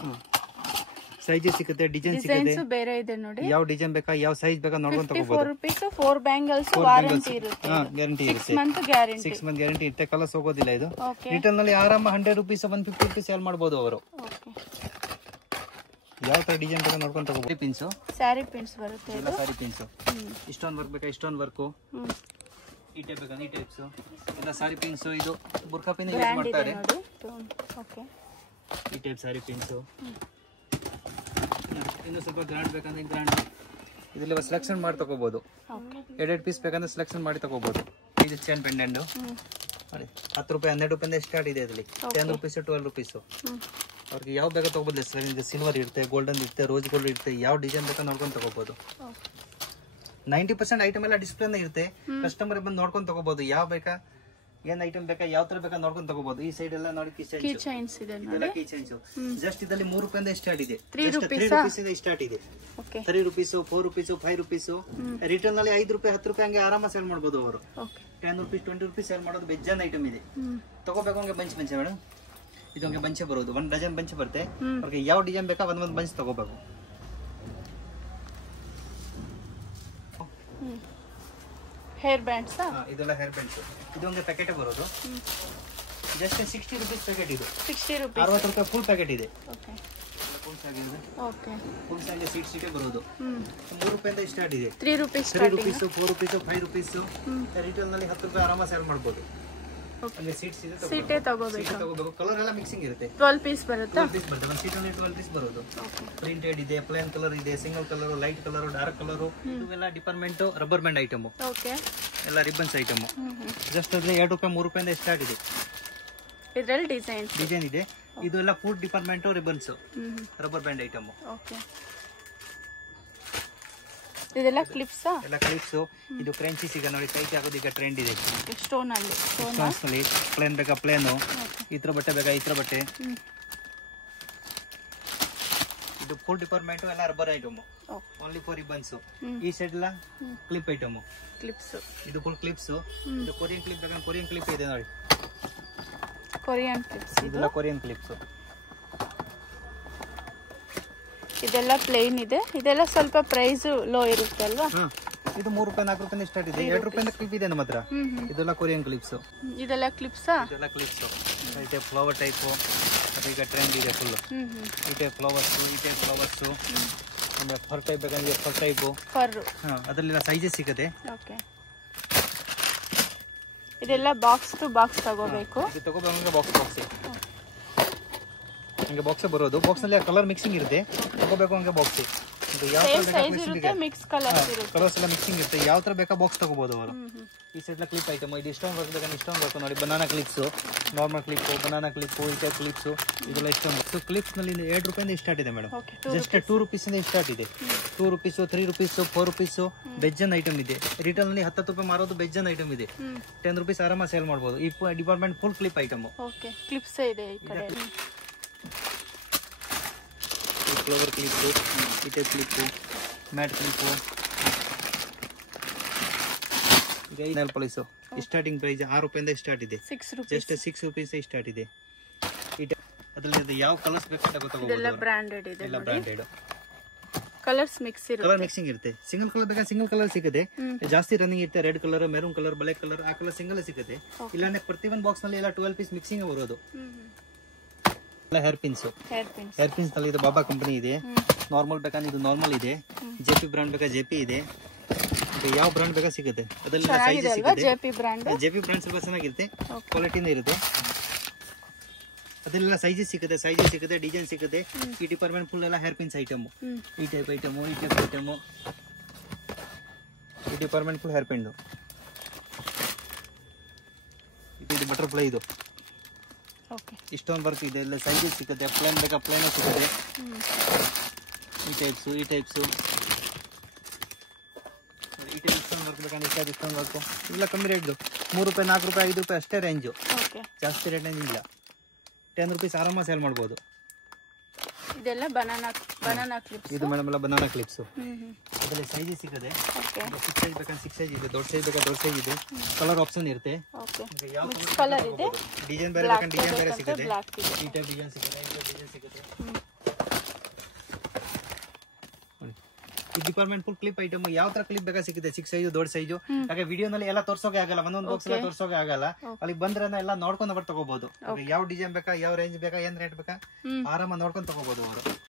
ಸೈಜಸ್ ಸಿಗುತ್ತೆ, ಡಿಸೈನ್ ಸಿಗುತ್ತೆ, ಬೇರೆ ಇದೆ ನೋಡಿ. ಯಾವ ಡಿಸೈನ್ ಬೇಕಾ, ಯಾವ ಸೈಜ್ ಬೇಕಾ ನೋಡ್ಕೊಂಡು ತಗೋಬಹುದು. 54 ರೂಪೀಸ್, 4 ಬ್ಯಾಂಗಲ್ಸ್, ವಾರಂಟಿ ಇರುತ್ತೆ, ಗ್ಯಾರಂಟಿ ಇರುತ್ತೆ, 6 ಮಂತ್ ಗ್ಯಾರಂಟಿ, 6 ಮಂತ್ ಗ್ಯಾರಂಟಿ ಇರುತ್ತೆ. ಕಲರ್ಸ್ ಹೋಗೋದಿಲ್ಲ. ಇದು ರಿಟೇಲ್ ನಲ್ಲಿ ಆರಾಮ 100 ರೂಪೀಸ್, 150 ರೂಪೀಸ್ ಸೇಲ್ ಮಾಡಬಹುದು ಅವರು. ಯಾವ ತರ ಡಿಸೈನ್ ಬೇಕಾ ನೋಡ್ಕೊಂಡು ತಗೋಬಹುದು. ಪಿನ್ಸ್, ಸ್ಯಾರಿ ಪಿನ್ಸ್ ಬರುತ್ತೆ, ಎಲ್ಲ ಸ್ಯಾರಿ ಪಿನ್ಸ್. ಇಷ್ಟೊಂದು ವರ್ಕ್ ಬೇಕಾ, ಇಷ್ಟೊಂದು ವರ್ಕ್, ಈ ಟೈಪ್ ಬೇಕಾ, ಈ ಟೈಪ್ಸ್ ಎಲ್ಲ ಸ್ಯಾರಿ ಪಿನ್ಸ್. ಇದು ಬುರ್ಕಾ ಪಿನ್ ಯೂಸ್ ಮಾಡ್ತಾರೆ. ಈ ಟೈಪ್ ಸ್ಯಾರಿ ಪಿನ್ಸ್. ಇನ್ನು ಸ್ವಲ್ಪ ಗ್ರಾಂಡ್ ಬೇಕಂದ್ರೆ ಗ್ರಾಂಡ್, ಇದೆಲ್ಲ ಸೆಲೆಕ್ಷನ್ ಮಾಡಿ ತಗೋಬಹುದು. 2 ಪೀಸ್ ಬೇಕಂದ್ರೆ ಸೆಲೆಕ್ಷನ್ ಮಾಡಿ ತಗೋಬಹುದು. ಇದು ಚೈನ್ ಪೆಂಡೆಂಟ್ ನೋಡಿ, 10 ರೂಪಾಯಿ, 12 ರೂಪಾಯಿಂದ ಸ್ಟಾರ್ಟ್ ಇದೆ. ಇದರಲ್ಲಿ 10 ರೂಪೀಸ್, 12 ರೂಪೀಸ್. ಅವ್ರಿಗೆ ಯಾವ ಬೇಕಾ ತಗೋಬಹುದು. ಸಿಲ್ವರ್ ಇರುತ್ತೆ, ಗೋಲ್ಡನ್ ಇರುತ್ತೆ, ರೋಸ್ ಗೋಲ್ಡ್ ಇರುತ್ತೆ, ಯಾವ ಡಿಸೈನ್ ಬೇಕಾ ನೋಡ್ಕೊಂಡು ತಗೋಬಹುದು. 90% ಐಟಮ್ ಎಲ್ಲ ಡಿಸ್ಪ್ಲೇನ ಇರುತ್ತೆ, ಕಸ್ಟಮರ್ ಬಂದು ನೋಡ್ಕೊಂಡು ತಗೋಬಹುದು. ಯಾವ ಬೇಕಾ, ಏನ್ ಐಟಮ್ ಬೇಕಾ, ಯಾವ ತರ ಬೇಕಾ ನೋಡ್ಕೊಂಡು ತಗೋಬಹುದು. ಈ ಸೈಡ್ ಎಲ್ಲ ನೋಡಿ ಕೀ ಚೈನ್ಸ್ ಇದೆ, ಜಸ್ಟ್ ಇದರಲ್ಲಿ 3 ರೂಪಾಯಿಂದ ಸ್ಟಾರ್ಟ್ ಇದೆ, 3 ರೂಪೀಸ್ ಇಂದ ಸ್ಟಾರ್ಟ್ ಇದೆ. 3 ರೂಪೀಸ್, 4 ರೂಪೀಸ್, 5 ರೂಪೀಸ್. ರಿಟೇಲ್ ನಲ್ಲಿ 5 ರೂಪಾಯಿ, 10 ರೂಪಾಯಿ ಹಂಗೆ ಆರಾಮ ಸೇಲ್ ಮಾಡಬಹುದು ಅವರು. 10 ರೂಪೀಸ್, 20 ರೂಪೀಸ್ ಸೇಲ್ ಮಾಡೋದು ಬೆಜ್ಜಾನ್ ಐಟಮ್ ಇದೆ. ತಗೋಬೇಕು ಹಂಗೆ ಬಂಚ್ ಮೇಡಮ್, ಇದು ಹಂಗೆ ಬಂಚೆ ಬರೋದು, 1 ಡಜನ್ ಬಂಚ್ ಬರುತ್ತೆ. ಅವ್ರಿಗೆ ಯಾವ ಡಿಸೈನ್ ಬೇಕಾ ಒಂದೊಂದು ಬಂಚ್ ತಗೋಬೇಕು. ಹೇರ್ ಬ್ಯಾಂಡ್ಸ್, ಇದೆಲ್ಲ ಹೇರ್ ಬ್ಯಾಂಡ್ಸ್. ಇದು ಒಂದು ಪ್ಯಾಕೆಟ್ ಬರೋದು, ಜಸ್ಟ್ 60 ರೂಪೀಸ್ ಪ್ಯಾಕೆಟ್. ಇದು 60 ರೂಪಾಯಿ ಫುಲ್ ಪ್ಯಾಕೆಟ್ ಇದೆ. ಫುಲ್ ಸಾಂಗ್ ಸೀಟ್ ಬರೋದು 3 ರೂಪಾಯಿಂದ ಸ್ಟಾರ್ಟ್ ಇದೆ. 3 ರೂಪೀಸ್, 4 ರೂಪೀಸ್, 5 ರೂಪೀಸ್. ರಿಟೇಲ್ ನಲ್ಲಿ 10 ರೂಪಾಯಿ ಆರಾಮ ಸೇಲ್ ಮಾಡಬಹುದು. ಸೀಟೇ ತಗೋಬೇಕು. ಕಲರ್ ಎಲ್ಲ ಮಿಕ್ಸಿಂಗ್ ಇರುತ್ತೆ. 12 ಪೀಸ್ ಬರುತ್ತೆ. 12 ಪೀಸ್ ಬರುತ್ತೆ. ಒಂದು ಸೀಟ್ ಅಲ್ಲಿ 12 ಪೀಸ್ ಬರೋದು. ಪ್ರಿಂಟೆಡ್ ಇದೆ, ಪ್ಲೇನ್ ಕಲರ್ ಇದೆ, single colour, light colour, dark colour. ಇವೆಲ್ಲ department rubber band item. Okay, ಎಲ್ಲ ರಿಬ್ಬನ್ಸ್ ಐಟಮ್. ಜಸ್ಟ್ ಅದ್ರಲ್ಲಿ 2 ರೂಪಾಯಿ, 3 ರೂಪಾಯಿಂದ ಸ್ಟಾರ್ಟ್ ಇದೆ. ಇದರಲ್ಲಿ ಡಿಸೈನ್ ಇದೆ. ಇದು ಎಲ್ಲ food department ribbons, rubber band item. Okay, ಇದೆಲ್ಲ ಕ್ಲಿಪ್ಸ್, ಎಲ್ಲ ಕ್ಲಿಪ್ಸ್. ಇದು ಕ್ರಂಚೀಸ್ ಈಗ ನೋಡಿ ಕೈಗೆ ಹಾಕೋದು ಈಗ ಟ್ರೆಂಡ್ ಇದೆ. ಸ್ಟೋನ್ ಅಲ್ಲಿ ಪ್ಲೇನ್ ಬೇಕಾ ಪ್ಲೇನ್, ಈ ತರ ಬಟ್ಟೆ ಬೇಕಾ ಈ ತರ ಬಟ್ಟೆ. ಇದು ಫುಲ್ ಡಿಪಾರ್ಟ್ಮೆಂಟ್ ಎಲ್ಲ rubber item, only for ribbons. ಈ ಸೈಡ್ ಎಲ್ಲ ಕ್ಲಿಪ್ ಐಟಮ್, ಇದು ಫುಲ್ ಕ್ಲಿಪ್ಸ್. ಇದು ಕೊರಿಯನ್ ಕ್ಲಿಪ್ ಬೇಕಾ, ಕೊರಿಯನ್ ಕ್ಲಿಪ್ ಇದೆ ನೋಡಿ, ಕೊರಿಯನ್ ಕ್ಲಿಪ್ಸ್. ಇದೆಲ್ಲ ಕೊರಿಯನ್ ಕ್ಲಿಪ್ಸ್. ಇದೆಲ್ಲ ಪ್ಲೇನ್ ಇದೆ. ಇದೆಲ್ಲ ಸ್ವಲ್ಪ ಪ್ರೈಸ್ ಲೋ ಇರುತ್ತೆ ಅಲ್ವಾ? ಇದು 3 ರೂಪಾಯಿ, 4 ರೂಪಾಯಿ ಸ್ಟಾರ್ಟ್ ಇದೆ. 2 ರೂಪಾಯಿಂದ ಕ್ಲಿಪ್ ಇದೆ ನಮ್ಮ ಹತ್ರ. ಇದೆಲ್ಲ ಕೊರಿಯನ್ ಕ್ಲಿಪ್ಸ್. ಇದೆಲ್ಲ ಕ್ಲಿಪ್ಸ್, ಇದೆಲ್ಲ ಕ್ಲಿಪ್ಸ್. ಈ ಟೈಪ್ ಫ್ಲವರ್ ಟೈಪ್ ಈಗ ಟ್ರೆಂಡ್ ಇದೆ ಫುಲ್. ಈ ಟೈಪ್ ಫ್ಲವರ್ಸ್, ಈ ಟೈಪ್ ಫ್ಲವರ್ಸ್. ಆಮೇಲೆ ಫರ್ ಟೈಪ್ ಬೇಕಂದ್ರೆ ಫರ್ ಟೈಪ್. ಅದರಲ್ಲೆಲ್ಲ ಸೈಜಸ್ ಸಿಗುತ್ತೆ. ಓಕೆ, ಇದೆಲ್ಲ ಬಾಕ್ಸ್ ಟು ಬಾಕ್ಸ್ ತಗೋಬೇಕು. ಇದು ತಗೋಬೇಕು ಬಾಕ್ಸ್. ಹಂಗೆ ಬಾಕ್ಸ್ ಬರೋದು. ಬಾಕ್ಸ್ ನಲ್ಲಿ ಕಲರ್ ಮಿಕ್ಸಿಂಗ್ ಇರುತ್ತೆ, ತಗೋಬೇಕು ಹಂಗೆ ಬಾಕ್ಸ್. ಯಾವ ಸೇಮ್ ಸೈಜ್ ಇರುತ್ತೆ, ಮಿಕ್ಸ್ ಕಲರ್ಸ್ ಇರುತ್ತೆ. ಕಲರ್ಸ್ ಎಲ್ಲ ಮಿಕ್ಸಿಂಗ್ ಇರುತ್ತೆ. ಯಾವ ತರ ಬೇಕಾ ಬಾಕ್ಸ್ ತಗೋಬಹುದು ಅವರು. ಈ ಸೆಟ್ ಕ್ಲಿಪ್ ಐಟಮ್ ಇದು ಇಷ್ಟೊಂದು ವರ್ಕ್ ಬೇಕಾದ್ರೆ ಇಷ್ಟೊಂದು ವರ್ಕ್ ನೋಡಿ. Banana clips, normal clip, banana clip, ಈ ಟೈಪ್ ಕ್ಲಿಪ್ಸ್ ಇದೆಲ್ಲ ಇಷ್ಟೊಂದು ಕ್ಲಿಪ್ಸ್ ನಲ್ಲಿ 7 ರೂಪಾಯಿಂದ ಸ್ಟಾರ್ಟ್ ಇದೆ ಮೇಡಮ್. ಜಸ್ಟ್ 2 ರೂಪೀಸ್ ಇಂದ ಸ್ಟಾರ್ಟ್ ಇದೆ. 2 ರೂಪೀಸ್, 3 ರೂಪೀಸ್, 4 ರೂಪೀಸ್ ಬೆಜ್ಜನ್ ಐಟಮ್ ಇದೆ. ರಿಟೇಲ್ ನಲ್ಲಿ 10 ರೂಪಾಯಿ ಮಾರೋದು ಬೆಜ್ಜನ್ ಐಟಮ್ ಇದೆ. 10 ರೂಪೀಸ್ ಆರಾಮ ಸೇಲ್ ಮಾಡಬಹುದು. ಈ department full clip item. Okay, clips ಇದೆ ಈ ಕಡೆ. ಫ್ಲವರ್ ಕ್ಲಿಪ್, ಈ type clip, matte clip, nail polish starting price 6 ರೂಪಾಯಿಂದ ಸ್ಟಾರ್ಟ್ ಇದೆ. 6 ರೂಪೀಸ್, ಜಸ್ಟ್ 6 ರೂಪೀಸ್ ಸ್ಟಾರ್ಟ್ ಇದೆ. ಅದರಲ್ಲಿ ಯಾವ ಕಲರ್ಸ್ ಬೇಕಾದ ಗೊತ್ತಾಗಬಹುದು. ಇದೆಲ್ಲ ಬ್ರಾಂಡೆಡ್ ಇದೆ. ಎಲ್ಲ ಬ್ರಾಂಡೆಡ್. ಕಲರ್ಸ್ ಮಿಕ್ಸ್ ಇರುತ್ತೆ. ಕಲರ್ ಮಿಕ್ಸಿಂಗ್ ಇರುತ್ತೆ. ಸಿಂಗಲ್ ಕಲರ್ ಬೇಕಾ ಸಿಂಗಲ್ ಕಲರ್ ಸಿಗುತ್ತೆ. ಜಾಸ್ತಿ ರನ್ನಿಂಗ್ ಇರುತ್ತೆ. Red colour, maroon colour, black colour, ಆ ಕಲರ್ ಸಿಂಗಲ್ ಸಿಗುತ್ತೆ. ಇಲ್ಲಾಂದ್ರೆ ಪ್ರತಿಯೊಂದು ಬಾಕ್ಸ್ ನಲ್ಲಿ ಎಲ್ಲ 12 ಪೀಸ್ ಮಿಕ್ಸಿಂಗ್ ಬರೋದು. ಹೇರ್ ಪಿನ್ಸ್, ಹೇರ್ ಪಿನ್ಸ್ ನಲ್ಲಿ ಇದು ಬಾಬಾ ಕಂಪನಿ ಇದೆ. ನಾರ್ಮಲ್ ಬೇಕಾ ಇದು ನಾರ್ಮಲ್ ಇದೆ. ಜೆಪಿ ಬ್ರಾಂಡ್ ಬೇಕಾ ಜೆಪಿ ಇದೆ. ಯಾವ ಬ್ರಾಂಡ್ ಬೇಕಾ ಸಿಗುತ್ತೆ. ಅದೆಲ್ಲ ಸೈಜ್ ಸಿಗುತ್ತೆ. ಜೆಪಿ ಬ್ರಾಂಡ್ ಸ್ವಲ್ಪ ಚೆನ್ನಾಗಿರುತ್ತೆ, ಕ್ವಾಲಿಟಿನೇ ಇರುತ್ತೆ. ಅದೆಲ್ಲ ಸೈಜಸ್ ಸಿಗುತ್ತೆ, ಡಿಸೈನ್ ಸಿಗುತ್ತೆ. ಈ ಡಿಪಾರ್ಟ್ಮೆಂಟ್ ಫುಲ್ ಎಲ್ಲ ಹೇರ್ ಪಿನ್ಸ್ ಐಟಮ್. ಈ ಟೈಪ್ ಐಟಮ್, ಈ ಟೈಪ್ ಐಟಮ್, ಈ ಡಿಪಾರ್ಟ್ಮೆಂಟ್ ಫುಲ್ ಹೇರ್ ಪಿನ್. ಇದು ಬಟರ್ಫ್ಲೈ. ಇದು ಇಷ್ಟೊಂದು ವರ್ಕ್ ಇದೆ. ಎಲ್ಲ ಸೈಜಸ್ ಸಿಗುತ್ತೆ. ಪ್ಲೇನ್ ಬೇಕಾ ಪ್ಲೇನ್ ಸಿಗುತ್ತೆ. ಈ ಟೈಪ್ಸ್, ಈ ಟೈಪ್ಸ್, ಈ ಟೈಪ್ ಇಷ್ಟೊಂದು ವರ್ಕ್ ಬೇಕಾದ್ರೆ ಇಷ್ಟೊಂದು ವರ್ಕ್. ಇಲ್ಲ ಕಮ್ಮಿ ರೇಟ್ 3 ರೂಪಾಯಿ, 4 ರೂಪಾಯಿ, 5 ರೂಪಾಯಿ ಅಷ್ಟೇ ರೇಂಜು. ಜಾಸ್ತಿ ರೇಟ್ ಇಲ್ಲ. 10 ರೂಪೀಸ್ ಆರಾಮ ಸೇಲ್ ಮಾಡಬಹುದು. ಇದೆಲ್ಲ ಬನಾನಾ ಕ್ಲಿಪ್ಸ್. ಇದು ಮೇಡಮ್ ಎಲ್ಲ ಬನಾನಾ ಕ್ಲಿಪ್ಸ್. ಅದರಲ್ಲಿ ಸೈಜ್ ಸಿಗುತ್ತೆ. 6 ಸೈಜ್ ಬೇಕಾದ್ರೆ 6 ಸೈಜ್ ಇದೆ. ದೊಡ್ಡ ಸೈಜ್ ಬೇಕಾದ್ರೆ ದೊಡ್ಡ ಸೈಜ್ ಇದೆ. ಕಲರ್ ಆಪ್ಷನ್ ಇರುತ್ತೆ. ಯಾವ ಕಲರ್ ಇದೆ. ಡಿಸೈನ್ ಬೇರೆ ಬೇಕಾದ್ರೆ ಡಿಸೈನ್ ಬೇರೆ ಸಿಗುತ್ತೆ. ಈ ಟೈಪ್ ಡಿಸೈನ್ ಸಿಗುತ್ತೆ, ಈ ಟೈಪ್ ಡಿಸೈನ್ ಸಿಗುತ್ತೆ. ಈ ಡಿಪಾರ್ಟ್ಮೆಂಟ್ ಫುಲ್ ಕ್ಲಿಪ್ ಐಟಮ್. ಯಾವ ತರ ಕ್ಲಿಪ್ ಬೇಕಾ ಸಿಗುತ್ತೆ. 6 ಸೈಜ್, ದೊಡ್ಡ ಸೈಜು. ಹಾಗೆ ವಿಡಿಯೋನಲ್ಲಿ ಎಲ್ಲ ತೋರ್ಸೋಕೆ ಆಗಲ್ಲ. ಒಂದೊಂದು ಬಾಕ್ಸ್ ಎಲ್ಲ ತೋರ್ಸೋಕೆ ಆಗಲ್ಲ. ಅಲ್ಲಿ ಬಂದ್ರೆ ಎಲ್ಲ ನೋಡ್ಕೊಂಡು ತಗೋಬಹುದು. ಯಾವ ಡಿಸೈನ್ ಬೇಕಾ, ಯಾವ ರೇಂಜ್ ಬೇಕಾ, ಏನ್ ರೇಟ್ ಬೇಕಾ ಆರಾಮ ನೋಡ್ಕೊಂಡು ತಗೋಬಹುದು ಅವರು.